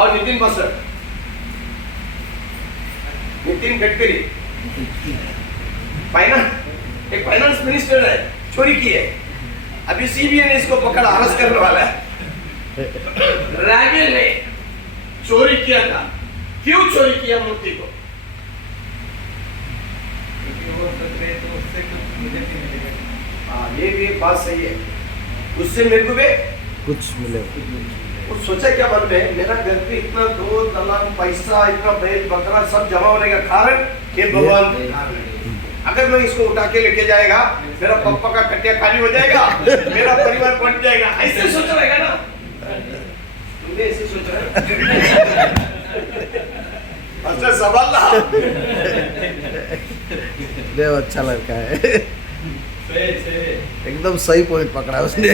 और नितिन बसर, नितिन गडकरी, एक फाइनेंस मिनिस्टर है, चोरी की है. अभी सीबीआई ने इसको पकड़ अरेस्ट करने वाला है. रागेल ने चोरी किया था. क्यों चोरी किया मूर्ति को? हाँ ये भी एक बात सही है. उससे मेरे को भी कुछ मिले. वो सोचा क्या मन में, मेरा घर पे इतना दो तलाक पैसा, इतना बैल बकरा सब जमा होने का कारण ये भगवान के कारण है. अगर मैं इसको उठा के लेके जाएगा, मेरा पप्पा का कटिया खाली हो जाएगा, मेरा परिवार बन जाएगा. ऐसे सोच रहेगा ना? तुमने ऐसे सोच रहे? अच्छा सवाल ना. देव अच्छा लड़का है. एकदम सही पॉइंट पकड़ा उसने.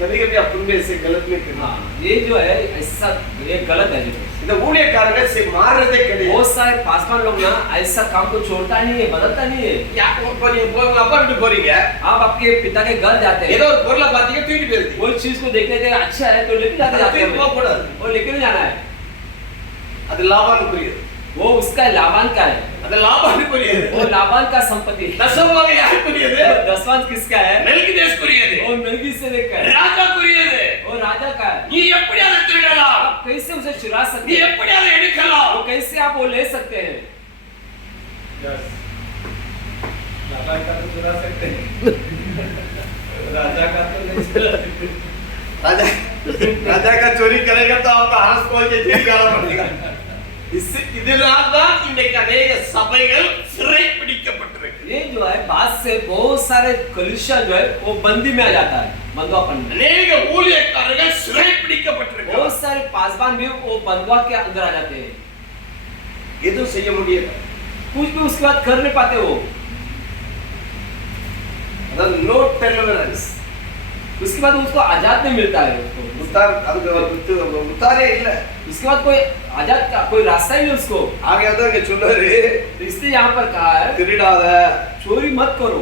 कभी कभी अपन में ऐसे गलत नहीं करना. हाँ, ये जो है ऐसा ये गलत है. इधर बूढ़े कारण से मार रहे थे कभी. बहुत सारे पासवान लोग ना ऐसा काम को छोड़ता नहीं है, बदलता नहीं है. या बोल अपन बोली गया. आप आपके पिता के घर जाते हैं, इधर बोला बात है ट्वीट भेज दी. कोई चीज को देखने के अच्छा है तो लेके जाते हैं, पड़ा वो लेके नहीं जाना है. ಅದು ಲಾಭಾನು ಕುರಿಯದು. वो उसका लाभान का है, ಅದು ಲಾಭಾನು ಕುರಿಯದು. वो लाभान का संपत्ति. ದಶಮಾಗ ಯಾರು ಕುರಿಯದು? दसवां किसका है? ಮೆಲ್ಕಿ ದೇಶ ಕುರಿಯದು. वो मिल्की से लेकर ರಾಜ ಕುರಿಯದು. वो राजा का है. ನೀ ಎಪ್ಪಡಿ ಅದ ತಿರುಡಲ್ಲ. आप कैसे उसे चुरा सकते ನೀ हैं? ಎಪ್ಪಡಿ ಅದ ಎಣಿಕಲ್ಲ. वो कैसे आप वो ले सकते हैं? बाबा का तो चुरा सकते हैं, राजा का तो नहीं चुरा सकते. राजा का चोरी करेगा तो आपका हरस खोल के जेल जाना पड़ेगा இதனால்தான் இன்னைக்கு अनेक சபைகள் சிறை பிடிக்கப்பட்டிருக்கு ये जो है बात से बहुत सारे कलीसिया जो है वो बंदी में आ जाता है बंधुआपन में अनेक ஊழியக்காரர்கள் சிறை பிடிக்கப்பட்டிருக்கு बहुत सारे पासवान भी वो बंधुआ के अंदर आ जाते हैं எதுவும் செய்ய முடியல कुछ भी उसके बाद कर नहीं पाते वो नो टॉलरेंस उसके बाद उसको आजाद नहीं मिलता है उसको उतार அதுக்கு उतारे இல்ல उसके बाद कोई आजाद का कोई रास्ता ही नहीं उसको ஆகையால தான் இங்க சொல்றாரு तो इसलिए यहाँ पर कहा है திருடாத चोरी मत करो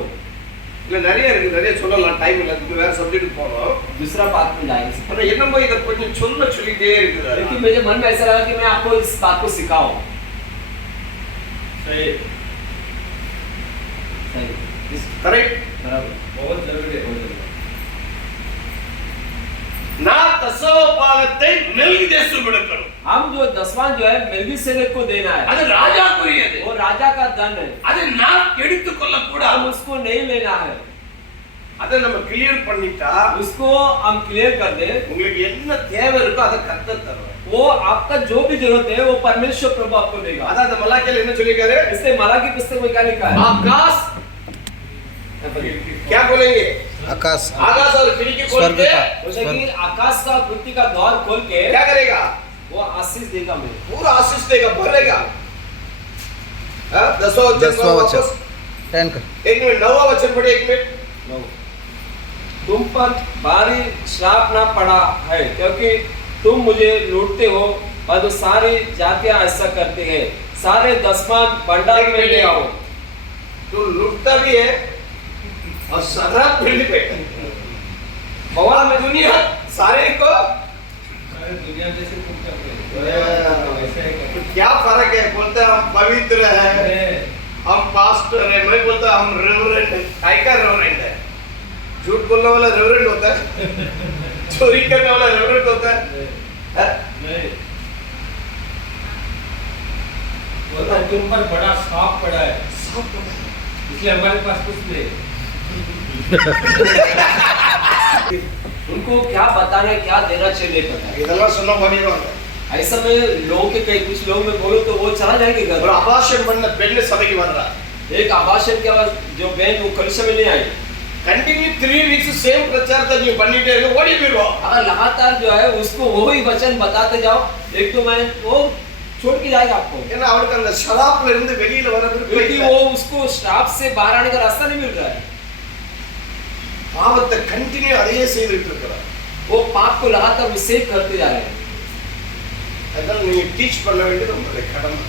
இல்ல நிறைய இருக்கு நிறைய சொல்லலாம் டைம் இல்ல இதுக்கு வேற सब्जेक्ट போறோம் दूसरा बात में जाएंगे ஆனா என்னமோ இத கொஞ்சம் சொல்லிட்டே இருக்குது लेकिन मेरे मन में ऐसा लगा कि मैं आपको इस बात को सिखाऊं सही सही करेक्ट बराबर बहुत जरूरी है நான் தசம பாகத்தை மெல்கிதேசுக்கு கொடுக்கணும் हम जो दसवां जो है मेल्किसेदेक को देना है அது ராஜாக்குரியது वो राजा का धन है அதை நான் எடுத்துக்கொள்ள हम கூடாது उसको नहीं लेना है அதை நம்ம கிளியர் பண்ணிட்டா उसको हम क्लियर कर दे உங்களுக்கு என்ன தேவை இருக்கோ அதை கர்த்தர் தருவார் वो आपका जो भी जरूरत है वो परमेश्वर प्रभु आपको देगा அதான் அந்த மலாக்கியல என்ன சொல்லிருக்காரு इसलिए मलाकी पुस्तक में क्या लिखा है आकाश क्या बोलेंगे आकाश आकाश और खिड़की खोल स्वर्ग के का बोले कि आकाश का पृथ्वी का द्वार खोल के क्या करेगा वो आशीष देगा मुझे पूरा आशीष देगा भरेगा दसवां दसवां वचन वापस 10 का एक मिनट नौवां वचन पढ़े एक मिनट तुम पर भारी श्राप ना पड़ा है क्योंकि तुम मुझे लूटते हो और तो सारी जातियां ऐसा करते हैं सारे दसवां भंडार में ले आओ तू लूटता भी है और शराब भी पीता भगवान में दुनिया सारे को सारे दुनिया जैसे तुम करते हो वैसे तो क्या फर्क है बोलते हैं हम पवित्र है हम पास्टर है मैं बोलता हम रेवरेंड है काय का रेवरेंड है झूठ बोलने वाला रेवरेंड होता है चोरी करने वाला रेवरेंड होता है नहीं बोलता तुम पर बड़ा श्राप पड़ा है इसलिए हमारे पास कुछ नहीं उनको क्या बताना है क्या देना चाहिए पता है இதெல்லாம் சொன்ன பண்ணிடுவாங்க ऐसा में लोगों के कई कुछ लोग में बोलो तो वो चला जाएंगे ஒரு घर அபாஷன் பண்ண பெண்ணு சபைக்கு வர்றா एक आभाषण के बाद जो बहन वो कलिसिया में नहीं आई कंटिन्यू 3 वीक्स सेम प्रचार நீ பண்ணிட்டே இருக்க ஓடி போயிடுவா अगर लगातार जो है उसको वही वचन बताते जाओ एक दो महीने वो छोड़ के जाएगा आपको ஏன்னா அவளுக்கு அந்த ஷராப்ல இருந்து வெளியில வர விருப்பம் क्योंकि இல்லை वो उसको श्राप से बाहर आने का रास्ता नहीं मिल रहा है பாவத்தை கண்டினியூ அதையே செய்துட்டு இருக்கறா वो पाप को लगातार उससे करते जा रहे हैं அதனால நீங்க டீச் பண்ண வேண்டியது உங்களுடைய கடமை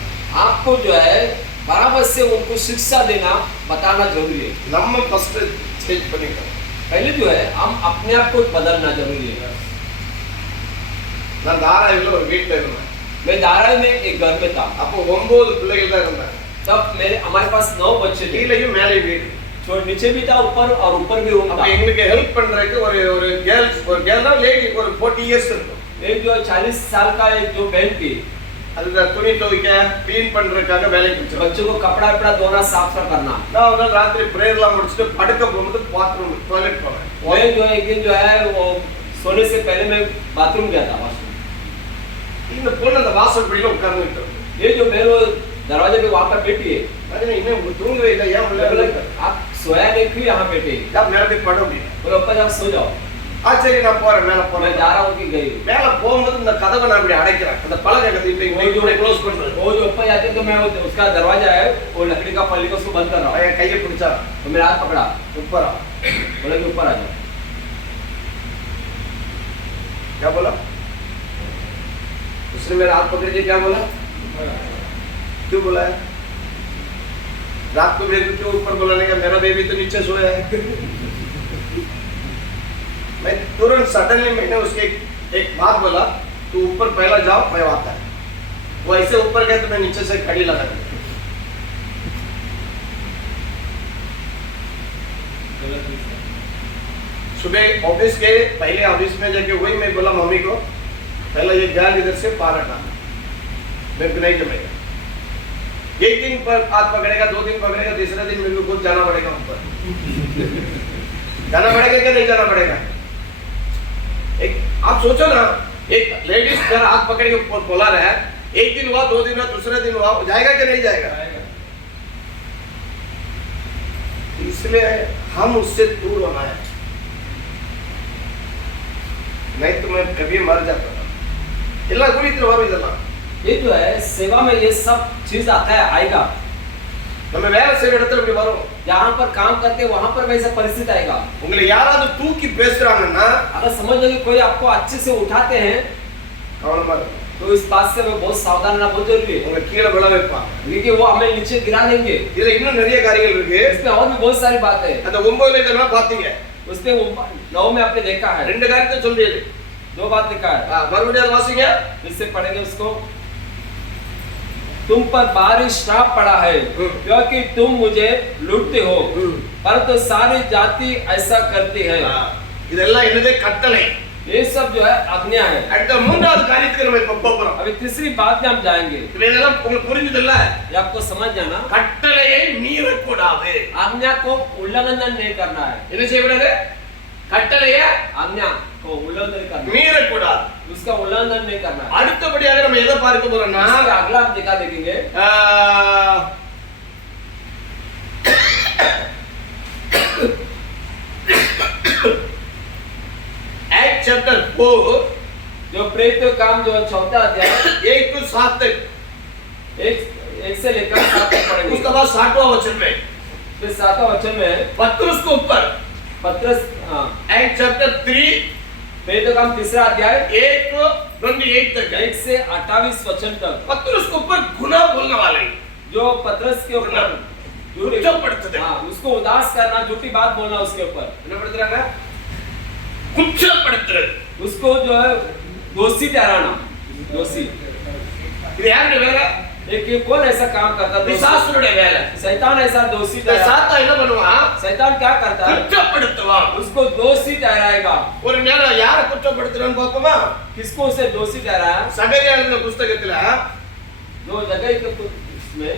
आपको जो है बराबर से उनको शिक्षा देना बताना जरूरी है நம்ம ஃபர்ஸ்ட் சேஞ்ச் பண்ணிக்கணும் पहले जो है हम अपने आप को बदलना जरूरी है நான் தாராவில ஒரு வீட்ல இருந்தேன் मैं धारावी में एक घर में था அப்போ 9 பிள்ளைகள் தான் இருந்தாங்க तब हमारे पास 9 बच्चे थे கீழேயும் மேலே வீடு जो नीचे भी था ऊपर और ऊपर भी रूम அப்ப था எங்களுக்கு ஹெல்ப் பண்றதுக்கு ஒரு கேர்ள்னா லேடி ஒரு 40 இயர்ஸ் இருக்கும் एक जो 40 साल का एक जो बहन थी அதுல துணி துவைக்க க்ளீன் பண்றதுக்காக வேலைக்கு வச்சிருக்கோம் बच्चों को कपड़ा वपड़ा धोना साफ साफ करना நான் ஒரு நாள் ராத்திரி பிரேயர்லாம் முடிச்சிட்டு படுக்க போகும்போது பாத்ரூம் டாய்லெட் போனேன் वो जो एक दिन जो है वो सोने से पहले मैं बाथरूम गया था वॉशरूम இந்த பொண்ணு அந்த வாசல் படியில உட்கார்ந்துட்டு இருக்கு ये जो बहन वो दरवाजे पे वहां पर बैठी है அது இன்னும் தூங்கவே இல்லை ஏன் உள்ள बोला, आप सोया नहीं क्यों यहाँ बैठे யார் மேல போய் பட முடியும் बोले ऊपर जाओ सो जाओ சரி நான் போறேன் மேல मैं போறேன் जा रहा हूँ कि गई மேல போகும்போது இந்த கதவை நான் இப்படி அடைக்கிறேன் அந்த பலகை இப்படி இப்படி க்ளோஸ் பண்றது वो जो ऊपर जाते तो मैं उसका दरवाजा है वो लकड़ी का पल्ली को उसको बंद कर रहा हूँ என் கையை பிடிச்சா तो मेरा हाथ पकड़ा ऊपर बोला कि ऊपर आ जाओ क्या बोला उसने मेरा हाथ पकड़ के क्या बोला क्यों बोला है रात को मेरे को क्यों ऊपर बुलाने का मेरा बेबी तो नीचे सोया है मैं तुरंत सडनली मैंने उसके एक बात बोला तू ऊपर पहला जाओ मैं आता है वो ऐसे ऊपर गए तो मैं नीचे से खड़ी लगा दी सुबह ऑफिस के पहले ऑफिस में जाके वही मैं बोला मम्मी को पहला ये जाल इधर से पार हटा मेरे को नहीं जमेगा एक दिन पर हाथ पकड़ेगा 2 दिन पकड़ेगा तीसरा दिन मेरे को खुद जाना पड़ेगा ऊपर जाना पड़ेगा क्या नहीं जाना पड़ेगा एक आप सोचो ना एक लेडीज घर हाथ पकड़ के बोला रहा है, एक दिन हुआ, 2 दिन हुआ, दूसरे दिन हुआ, जाएगा कि नहीं जाएगा? इसलिए हम उससे दूर होना है, नहीं तो मैं कभी मर जाता था। इल्ला गुरी तरह ये जो है सेवा में ये सब चीज आता है, आएगा। நம்ம வேலை செய்யற இடத்துல இப்படி வரும், जहाँ पर काम करते हैं वहां पर वैसा परिस्थिति आएगा। உங்களை யாராவது தூக்கி பேசுறாங்கன்னா अगर समझ लो कि कोई आपको अच्छे से उठाते हैं கவனமா இருக்கும், तो इस बात से हमें बहुत सावधान रहना बहुत जरूरी है, உங்களை கீழே விழ வைப்பாங்க। क्योंकि वो हमें नीचे गिरा देंगे। இதுல இன்னும் நிறைய காரியங்கள் இருக்கு, इसमें और भी बहुत सारी बातें हैं। அந்த 9ல இதெல்லாம் பாத்தீங்க, उसमें 9 में आपने देखा है, 2 காரியத்தை சொல்லியது। 2 बात लिखा है। மறுபடியும் அதை வாசிங்க, इससे पढ़ेंगे उसको। तुम पर बारिश श्राप पड़ा है क्योंकि तुम मुझे लूटते हो, परंतु सारी जाति ऐसा करती है। இதெல்லாம் என்னது? கட்டளை। ये सब जो है आज्ञा है। அடுத்த 3வது காரியத்துக்கு நம்ம இப்ப போறோம்। अभी तीसरी बात में हम जाएंगे। இதெல்லாம் உங்களுக்கு புரிஞ்சுதுல்ல? ये आपको समझ जाना, கட்டளையை மீறக்கூடாது, आज्ञा को उल्लंघन नहीं करना है। என்ன செய்யக்கூடாது? கட்டளையை आज्ञा को उल्लंघन करना, மீறக்கூடாது। उसका उल्लंघन नहीं करना है। அடுத்தபடியாக நம்ம எதை பார்க்க போறோம்னா, इसके अगला हम देखा देखेंगे एक्ट चैप्टर 4 जो प्रेरितों काम जो 4 अध्याय 1 to 7 तक, 1 से लेकर 7 तक पढ़ेंगे। उसके बाद 7वां वचन में फिर 7वां वचन में पतरस के ऊपर पत्रस, एक्ट चैप्टर 3 प्रेरितों काम 3रा अध्याय 1 to 28 तक 1 से 28 वचन तक, पतरस के ऊपर गुनाह बोलने वाले जो पत्रस के ऊपर झूठी, குற்றப்படுத்துது, उसको उदास करना, झूठी बात बोलना उसके ऊपर, என்ன படுத்துறாங்க? குற்றப்படுத்துறது। उसको जो है दोषी ठहराना, दोषी। இது யாருடைய வேலை? एक कौन ऐसा काम करता है? பிசாசுடைய வேலை। शैतान ऐसा दोषी இந்த ठहराता சாத்தான் என்ன பண்ணுவான்? है। शैतान क्या करता है? குற்றப்படுத்துவான்। उसको दोषी ठहराएगा। ஒரு நேரம் யாரை குற்றப்படுத்துறான்னு பாப்போமா? किसको उसे दोषी ठहराया? சகரியா எழுதின புத்தகத்துல जो जगह के उसमें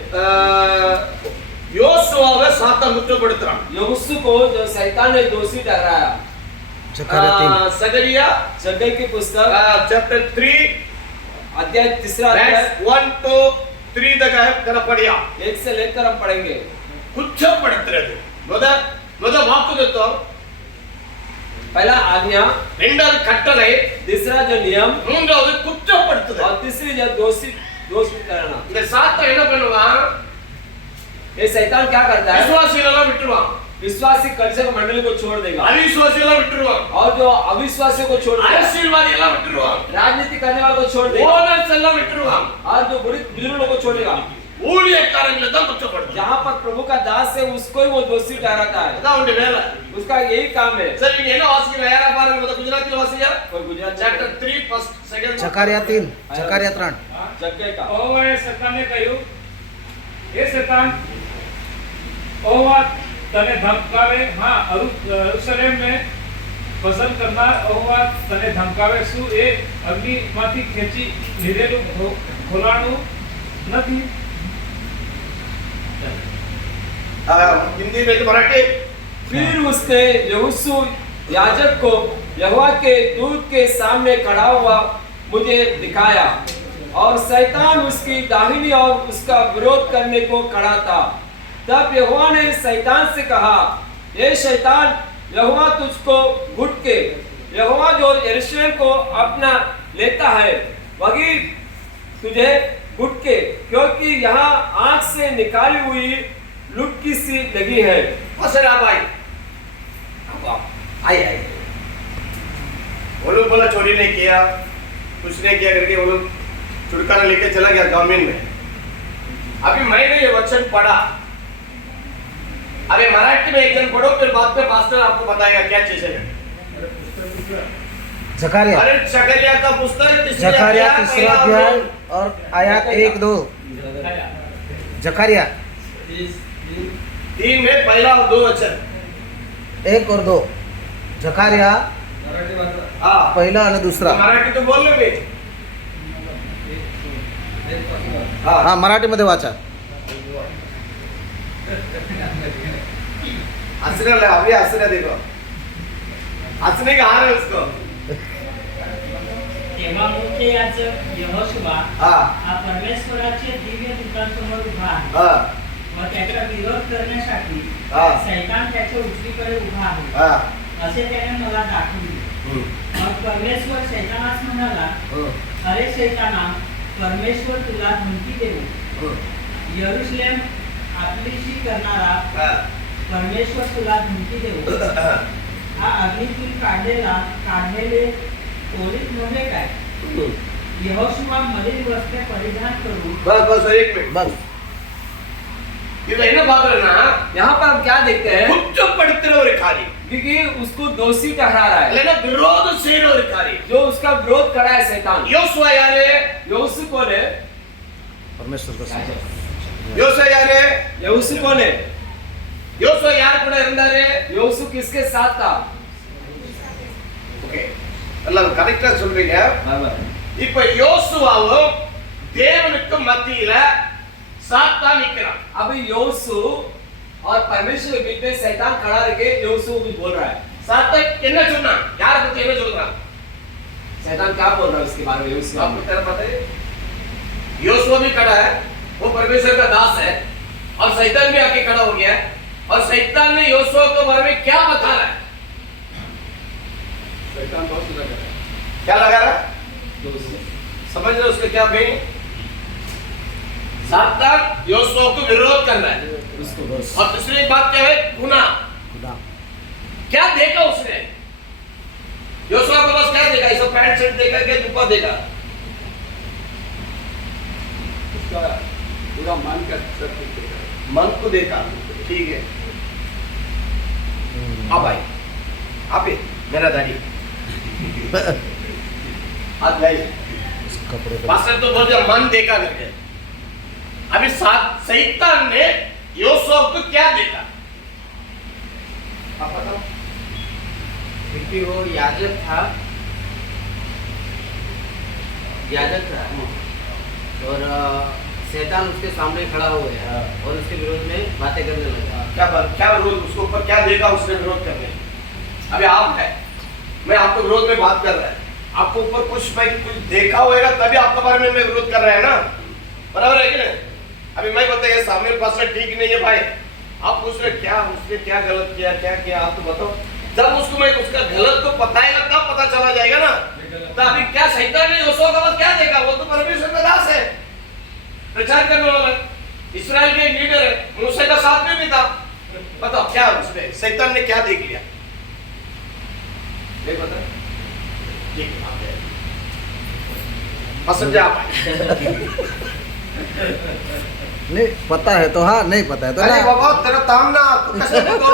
யோசுவாவை சாத்தான் குற்றப்படுத்துறான்। यहोशू को जो शैतान ने दोषी ठहराया। सगरिया जगह की पुस्तक चैप्टर 3 अध्याय 3रा अध्याय 1 to 3 तक है करा पढ़िया, 1 से लेकर हम पढ़ेंगे। குற்றப்படுத்துறது முத வாக்குத்தத்தம், पहला आज्ञा, இரண்டாவது கட்டளை, तीसरा जो नियम, மூன்றாவது குற்றப்படுத்துறது। और तीसरी जो दोषी करना। இந்த சாத்தான் என்ன பண்ணுவான்? ये शैतान क्या करता है? விசுவாசிகளெல்லாம் விட்டுருவான், विश्वासी कलिसिया मंडली को छोड़ देगा, அவிசுவாசிகளெல்லாம் விட்டுருவான், और जो अविश्वासियों को छोड़ देगा, அரசியல்வாதி எல்லாம் விட்டுருவான், राजनीति करने वालों को छोड़ देगा, ஓனர்ஸ் எல்லாம் விட்டுருவான், और जो बुजुर्गों को छोड़ेगा। ஊழியக்காரங்களை தான் குற்றப்படுத்துவான்। जहाँ पर प्रभु का दास है उसको ही वो दोषी ठहराता है। அதான் உங்க வேலை। उसका यही काम है। சரி, நீங்க என்ன வாசிக்கிறீங்க? யாரா பாருங்க, முத குஜராத்தில வாசிங்க। और गुजरात चैप्टर 3 फर्स्ट सेकंड જકારિયા 3 જકારિયા 3 जगह का यहोवाએ શેતાનને કહ્યું, હે શેતાન, यहोवा તને ધમકાવે, હા યરુશલેમને પસંદ કરનાર यहोवा તને ધમકાવે, શું એ અગ્નિમાંથી ખેંચી લીધેલું ખોલાણું નથી? हिंदी में मराठी। फिर उसने यहोशू याजक को यहोवा के दूत के सामने खड़ा हुआ मुझे दिखाया, और शैतान उसकी दाहिनी और उसका विरोध करने को खड़ा था। तब यहोवा ने शैतान से कहा, हे शैतान, यहोवा तुझको घुट के, यहोवा जो यरूशलेम को अपना लेता है वही तुझे घुट के, क्योंकि यहाँ आंख से निकाली हुई लुट की सी लगी है। असर आप आई आई आई वो लोग बोला चोरी नहीं किया, कुछ नहीं किया करके वो लोग छुटकारा लेके चला गया जमीन में। अभी मैंने ये वचन पढ़ा, अरे मराठी में एक जन पढ़ो, फिर बाद में पास्टर आपको बताएगा क्या चीज है। जकारिया अरे जकरिया का पुस्तक जकारिया 3रा अध्याय और आयत 1-2 जकारिया 3 में पहला और 2 वचन 1 और 2 जकारिया हाँ पहिला आणि दुसरा मराठी तो बोल रहे हाँ हा मराठीमध्ये वाचा हंसने लगा, अभी हंसने देखो, हंसने का हार है उसको। तेव्हा मोठे याचक यहोशुवा हा हा परमेश्वराचे दिव्य दूतांसमोर उभा आहे हा व त्याचा विरोध करण्यासाठी हा. सैतान त्याच्या उजवीकडे उभा आहे हा असे त्याने मला दाखवले. मग परमेश्वर सैतानास म्हणाला, अरे सैताना, परमेश्वर तुला धमकी देऊ, यरूशलेम आपलीशी करणारा परमेश्वर तुला धमकी देऊ, हा अग्नीतून काढलेले पोलीस नव्हे काय? यहोशुवा मलिन वस्त्रे परिधान करू बस बस एक मिनट बस இது என்ன பாக்குறேன்னா यहाँ पर हम क्या देखते हैं குற்றப்படுத்துற ஒரு காரியம் क्योंकि उसको दोषी ठहरा रहा है, இல்லைன்னா விரோதம் செய்யற ஒரு காரியம் जो उसका विरोध करा है शैतान. யோசுவா யாரு यहोशू कौन है? परमेश्वर का संग. யோசுவா யாரு यहोशू कौन है? யோசுவா யார் கூட இருந்தாரு यहोशू किसके साथ था? ஓகே எல்லாம் கரெக்ட்டா சொல்றீங்க बराबर. இப்ப யோசுவாவும் தேவனுக்கு மத்தியில சாத்தான் நிக்கிறான் अभी यहोशू और परमेश्वर के बीच में शैतान खड़ा रह के यहोशू भी बोल रहा है. சாத்தான் என்ன சொன்னான் யார பத்தி என்ன சொல்றான் शैतान क्या बोल रहा है उसके बारे में? यहोशू आपको तेरा पता है योशुआ भी खड़ा है वो परमेश्वर का दास है और शैतान भी आके खड़ा हो गया है और शैतान ने योशुआ के बारे में क्या बता रहा है शैतान बहुत लगा रहा है. क्या लगा रहा है समझ रहे हो उसका क्या मीनिंग सातान योशुआ को विरोध कर रहा है उसको और दूसरी बात क्या है गुनाह खुदा क्या देखा उसने योशुआ के पास क्या देखा ऐसा पैंट शर्ट देखा क्या जुब्बा देखा उसका पूरा मन का सब कुछ देखा. मन को देखा ठीक है अब भाई आप ही मेरा दाढ़ी हाथ लाई कपड़े पे पास्टर तो बोलते मन देखा करके अभी शैतान ने योशुआ को क्या देखा आप बताओ क्योंकि वो याजक था और शैतान उसके सामने खड़ा हो गया और उसके विरोध में बातें करने लगा. क्या विरोध उसके ऊपर क्या देखा उसने विरोध करने अभी आप है मैं आपके विरोध में बात कर रहा है आपको ऊपर कुछ भाई कुछ देखा होगा तभी आपके बारे में मैं विरोध कर रहा है ना बराबर है कि नहीं अभी मैं बोलता ये सामने पास्टर ठीक नहीं है भाई आप पूछ रहे क्या उसने क्या गलत किया क्या किया आप तो बताओ जब उसको मैं उसका गलत को पता ही लगता पता चला जाएगा ना तो अभी क्या शैतान ने योशुआ का क्या देखा वो तो परमेश्वर का दास है प्रचार करने वाला इस्राएल के एक लीडर है मूसा का साथ में भी था बताओ क्या उसने शैतान ने क्या देख लिया नहीं पता ठीक है पसंद जा नहीं पता है तो हाँ नहीं पता है तो अरे ना. बाबा तेरा ताम ना तू कैसे देखो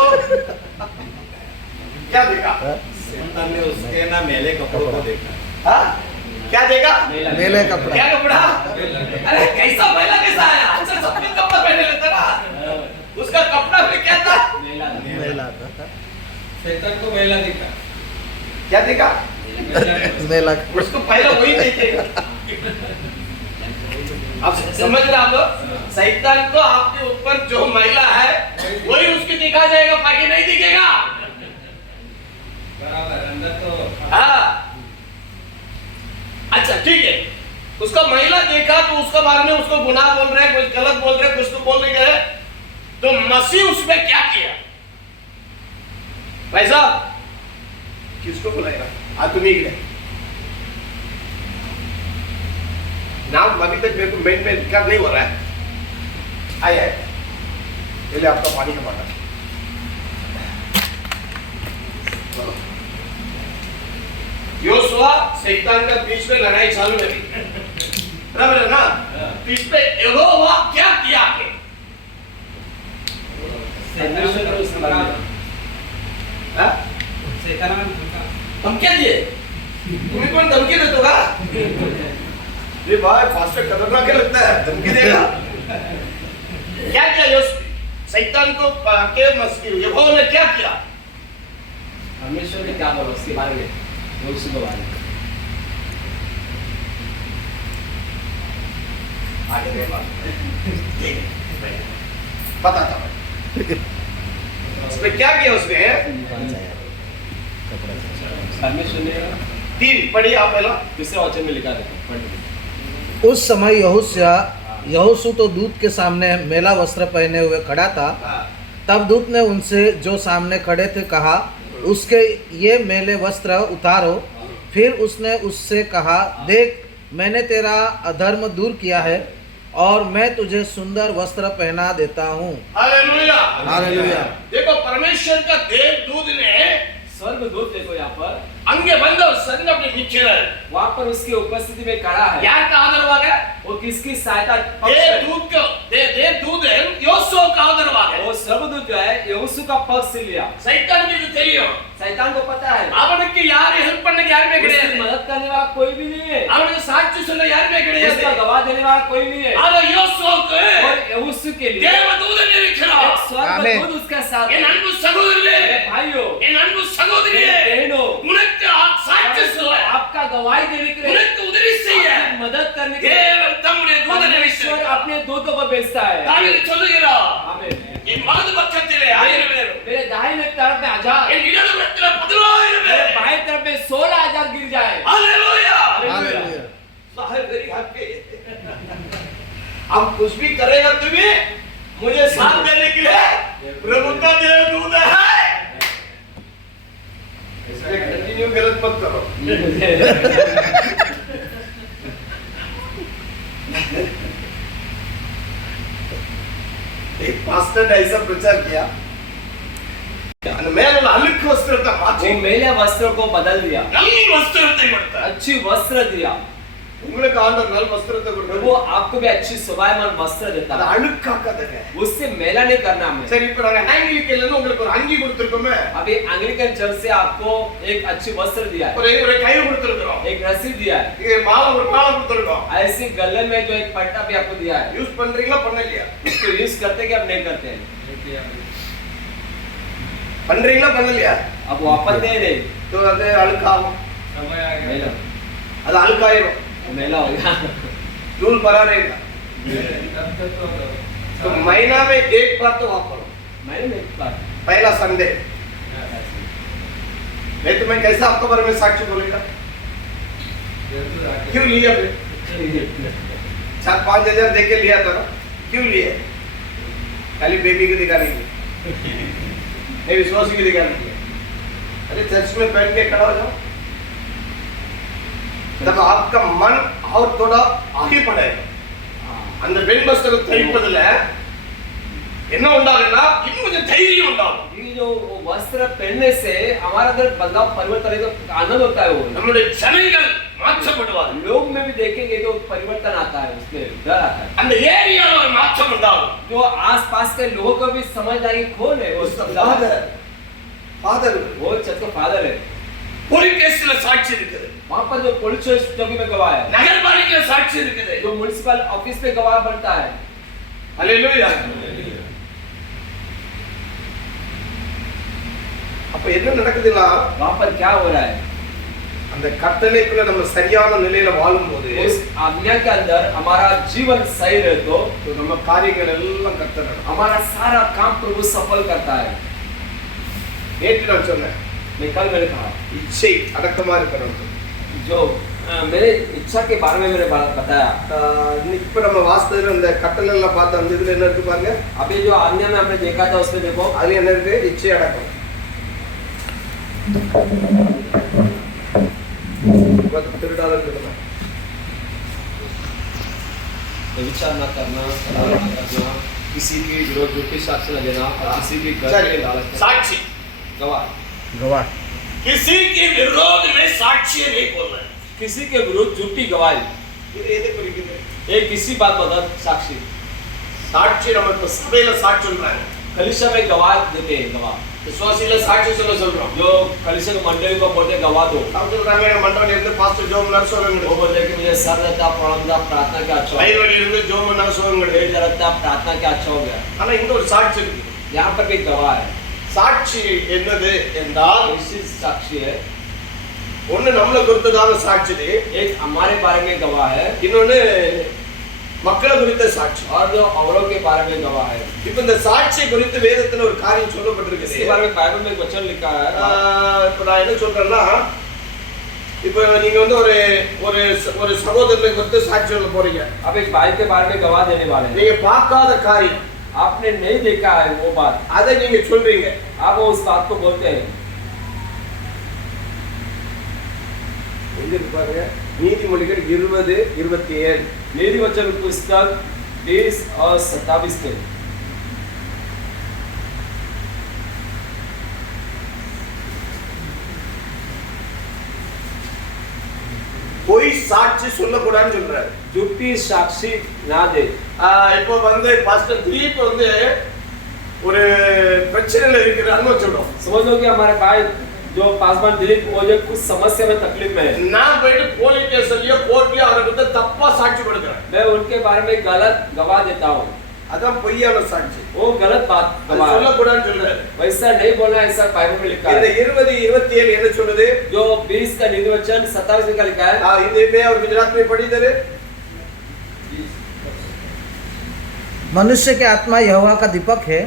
क्या देखा शैतान ने उसके ना मैले कपड़ों को देखा. हाँ क्या देखा मेले कपड़ा क्या कपड़ा अरे कैसा पहला कैसा आया अच्छा सब कपड़ा पहने लेता ना उसका कपड़ा भी क्या था मेला था. शैतान को मेला दिखा. क्या देखा मेला उसको पहले वही देखेगा आप समझ रहे आप लोग शैतान को आपके ऊपर जो महिला है वही उसकी दिखा जाएगा बाकी नहीं दिखेगा बराबर अंदर तो हाँ अच्छा ठीक है उसका महिला देखा तो उसके बारे में उसको गुनाह बोल रहे हैं कुछ गलत बोल रहे हैं कुछ तो बोल नहीं गए तो मसीह उसमें क्या किया भाई साहब किसको बुलाएगा तुम्ही इकडे नाम अभी तक मेरे को मेन में कर नहीं हो रहा है आइए पहले आपका पानी का बॉटल योशुआ शैतान का बीच में लड़ाई चालू लगी बराबर है ना बीच में यहोवा क्या किया आपने धमकी दिए तुम्हें कौन धमकी देतो का ये भाई फास्टर खतरनाक लगता है धमकी देगा क्या किया शैतान को के मस्ती यहोवा ने क्या किया परमेश्वर ने क्या बोला उसके बारे में यहोशू के बारे में आगे दे बात पता था उसने क्या किया उसने परमेश्वर ने 3 पढ़िए आप पहला। दूसरे वचन में लिखा है। उस समय यहोशू तो दूत के सामने मेला वस्त्र पहने हुए खड़ा था। तब दूत ने उनसे जो सामने खड़े थे कहा, उसके ये मेले वस्त्र उतारो। फिर उसने उससे कहा, देख मैंने तेरा अधर्म दूर किया है और मैं तुझे सुंदर वस्त्र पहना देता हूँ। हालेलुया। हालेलुया। देखो परमेश्वर का देवदूत ने स्वर्गदूत देखो यहाँ पर अंगे बंद और संग अपने नीचे है, वहाँ पर उसकी उपस्थिति में खड़ा है। यार का आदर वागा वो किसकी सहायता पक्ष है? देवदूत को देवदूत है योशुआ का आदर वागा। वो स्वर्गदूत जो है यहोशू का पक्ष से लिया। सैतान की तो தெரியும், शैतान को पता है அவனுக்கு யார் ஹெல்ப் பண்ண யாருமே उसकी கிடையாது, मदद करने वाला कोई भी नहीं है, அவனுக்கு சாட்சி சொல்ல யாருமே उसका கிடையாது। गवाह देने वाला कोई नहीं है। ஆனா யோசுவாவுக்கு और यहोशू के लिए தேவதூதன் இருக்கிறார்। एक स्वर्गदूत उसके साथ है। என் அன்பு சகோதரரே, मेरे भाइयों, என் அன்பு சகோதரியே, बहनों, உனக்கு சாட்சி சொல்ல, आपका गवाही देने के लिए, உனக்கு உதவி செய்ய आपकी मदद करने के लिए தேவன் தம்முடைய தூதனை परमेश्वर வைத்திருக்கிறார்। अपने दूतों को भेजता है। தாவீது சொல்லுகிறார், आमीन। என் வலது பக்கத்திலே 1000 பேர், मेरे दाहिने तरफ में 1000, என் இடது பக்கத்திலே 11000 मेरे பேர்। बाएं तरफ में 16000 गिर जाए। हालेलुया। हालेलुया। Very happy. हम कुछ भी करेगा तुम्हें मुझे साथ देने के लिए प्रभु का देवदूत है। इसमें कंटिन्यू गलत मत करो। एक पास्टर ने ऐसा प्रचार किया, மேல அழுக்கு வஸ்திரத்தை மாற்றி वो मेले वस्त्र को बदल दिया, நல்ல வஸ்திரத்தை கொடுத்தார்। अच्छी वस्त्र दिया। உங்களுக்கு ஆண்டவர் நல்ல வஸ்திரத்தை கொடுத்தார், वो आपको भी अच्छी शोभायमान वस्त्र देता அது है। அழுக்காக்காதங்க। उससे मेला नहीं करना हमें। சரி இப்ப நாங்க ஆங்கிலிக்கன்ல இருந்து உங்களுக்கு ஒரு அங்கி கொடுத்திருக்கோமே, अभी एंग्लिकन चर्च से आपको एक अच्छी वस्त्र दिया है, ஒரு கயிறு கொடுத்திருக்கோம், एक रस्सी दिया है, இது மாலை கொடுத்திருக்கோம்। ऐसी गले में जो एक पट्टा भी आपको दिया है। யூஸ் பண்றீங்களா பண்ணலையா? उसको यूज करते कि अब नहीं करते हैं? பண்றீங்களா பண்ணலையா? अब वापस दे रहे तो அது அழுக்காகும், मेला அது அழுக்காயிரும், मेला हो गया। धूल भरा रहेगा। तो महीना में एक बार तो वापरो, मैंने एक बार पहला संडे। नहीं तो मैं कैसा आपके बारे में साक्ष्य बोलेगा? क्यों लिया फिर? 4-5 हजार दे के लिया था ना, क्यों लिए? खाली बेबी को दिखाने के लिए, नहीं विश्वासी को दिखाने के लिए। अरे चर्च में बैठ के खड़ा हो जाओ, तब आपका मन और थोड़ा आगे बढ़ेगा। அந்த பெண் வஸ்திரம் தைப்பதுல என்ன உண்டாகுன்னா இன்னும் கொஞ்சம் தைரியம் உண்டாகும்। ये जो वस्त्र पहनने से हमारा अंदर बदलाव परिवर्तन है, तो आनंद होता है। वो நம்மளுடைய ஜனங்கள் மாற்றப்படுவார்கள், लोग में भी देखेंगे तो परिवर्तन आता है, उसमें डर आता है। அந்த ஏரியால ஒரு மாற்றம் உண்டாகும்। जो आसपास के लोगों को भी समझदारी कौन है, वो ஃபாதர் वो चर्च का फादर है। போலீஸ் கேஸ்ல சாட்சி இருக்குது, वहाँ पर जो पुलिस चौकी में गवाह है, நகரபாலிகை சாட்சி இருக்குது, जो म्युनिसिपल ऑफिस पे गवाह बनता है। ஹalleluya। அப்ப என்ன நடக்குதுன்னா वहाँ पर क्या हो रहा है? அந்த கட்டளைக்குள்ள நம்ம சரியான நிலையில வாழும்போது उस आज्ञा के अंदर हमारा जीवन सही रहे तो நம்ம காரியங்கள் எல்லாம் கர்த்தர் நடக்கும்। हमारा सारा काम प्रभु सफल करता है। நேற்று நான் சொன்னேன், कल मैंने कहा இச்சை அடக்கமா இருக்கணும்। जो मेरे इच्छा के बारे में मैंने बताया। இப்ப நம்ம வாஸ்தவத்துல இந்த கட்டளை எல்லாம் பார்த்து அந்த இதுல என்ன இருக்கு பாருங்க, अभी जो आज्ञा में हमने देखा था उसमें देखो அதுல என்ன இருக்கு? இச்சை அடக்கம்। திருடாத இருக்கணும், विचार न करना, सलाह न करना, किसी के विरोध झूठी साक्ष्य न देना, और किसी के घर के लालच में साक्षी गवाह गवाह किसी के विरोध में साक्ष्य नहीं बोलना है। किसी के विरुद्ध झूठी गवाही, இது குறிக்குது एक किसी बात बता साक्षी। சாட்சி நம்ம இப்ப சபையில சாட்சி சொல்றாங்க, कलीसिया में गवाह देते हैं, गवाह விசுவாசியில சாட்சி சொல்றோம்। जो कलीसिया के मंडली को बोलते हैं गवाह दो। அவங்க சொல்றாங்க மண்டபம் இருந்து பாஸ்டர் ஜோமனார் சொல்றாங்க, वो बोलते हैं कि मुझे सर रहता, प्रणाम था, प्रार्थना क्या अच्छा हो गया, வயிறு இருந்து ஜோமனார் சொல்றாங்க, पेट दर्द था, प्रार्थना क्या अच्छा हो गया। ஆனா இங்க ஒரு சாட்சி இருக்கு। यहाँ पर भी गवाह है। சாட்சி என்னது என்றால் निश्चित साक्षी है, ஒண்ணு நம்மள குறித்ததான சாட்சி, एक हमारे बारे में गवाह है இன்னொன்னு மக்களை குறித்த சாட்சி। और जो औरों के बारे में गवाह है। இப்ப இந்த சாட்சியை குறித்து வேதத்துல ஒரு காரியம் சொல்லப்பட்டிருக்கு। इसके बारे में बाइबल में एक वचन लिखा है। இப்ப நான் என்ன சொல்றேன்னா, இப்போ நீங்க வந்து ஒரு ஒரு ஒரு சகோதரனுக்கு வந்து சாட்சி சொல்ல போறீங்க. आप एक भाई के बारे में गवाह देने वाले हैं। நீங்க பார்க்காத காரியம் आपने नहीं देखा है वो बात, அதை நீங்க சொல்றீங்க. आप उस बात को बोलते हैं। எங்க இருக்கு பாருங்க, நீதிமொழிகள் 20:27. नीतिवचन पुस्तक 20 और 27 में பொய் சாட்சி சொல்லக்கூடாதுன்னு சொல்றாரு. झूठी साक्षी ना दे। இப்போ வந்து பாஸ்டர் திலீப் வந்து ஒரு பிரச்சனையில இருக்கிறாருன்னு வச்சுட்டோம். समझ लो कि हमारे भाई जो पासवान दिलीप वो जो कुछ समस्या में तकलीफ में है, நான் போயிட்டு போலீஸ் ஸ்டேஷன்லயோ கோர்ட்லயோ அவரை வந்து தப்பா சாட்சி கொடுக்கிறேன். मैं उनके बारे में गलत गवाह देता हूँ। அதான் பொய்யான சாட்சி. वो गलत बात அது गवाह है। சொல்லக்கூடாதுன்னு சொல்றாரு. वैसा नहीं बोलना, ऐसा बाइबल में लिखा இந்த है। 20:27 என்ன சொல்லுது? जो 20 का नीतिवचन 27 का लिखा है। हिंदी में और गुजरात में पढ़ी दे। मनुष्य की आत्मा यहोवा का दीपक है,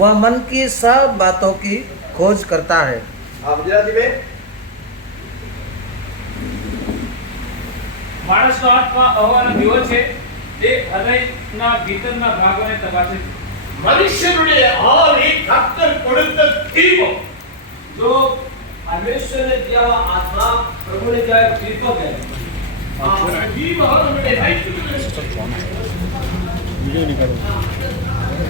वह मन की सब बातों की खोज करता है। गुजराती में માણસનો આત્મા અહવાનો દીવો છે, તે હૃદયના ભીતરના ભાગોને તપાસે છે. மனுஷனுடைய ஆவி கர்த்தர் கொடுத்த தீபம். जो परमेश्वर ने दिया हुआ आत्मा, प्रभु ने दिया एक दीपक है। தீபம் அவருடைய லைஃப்ல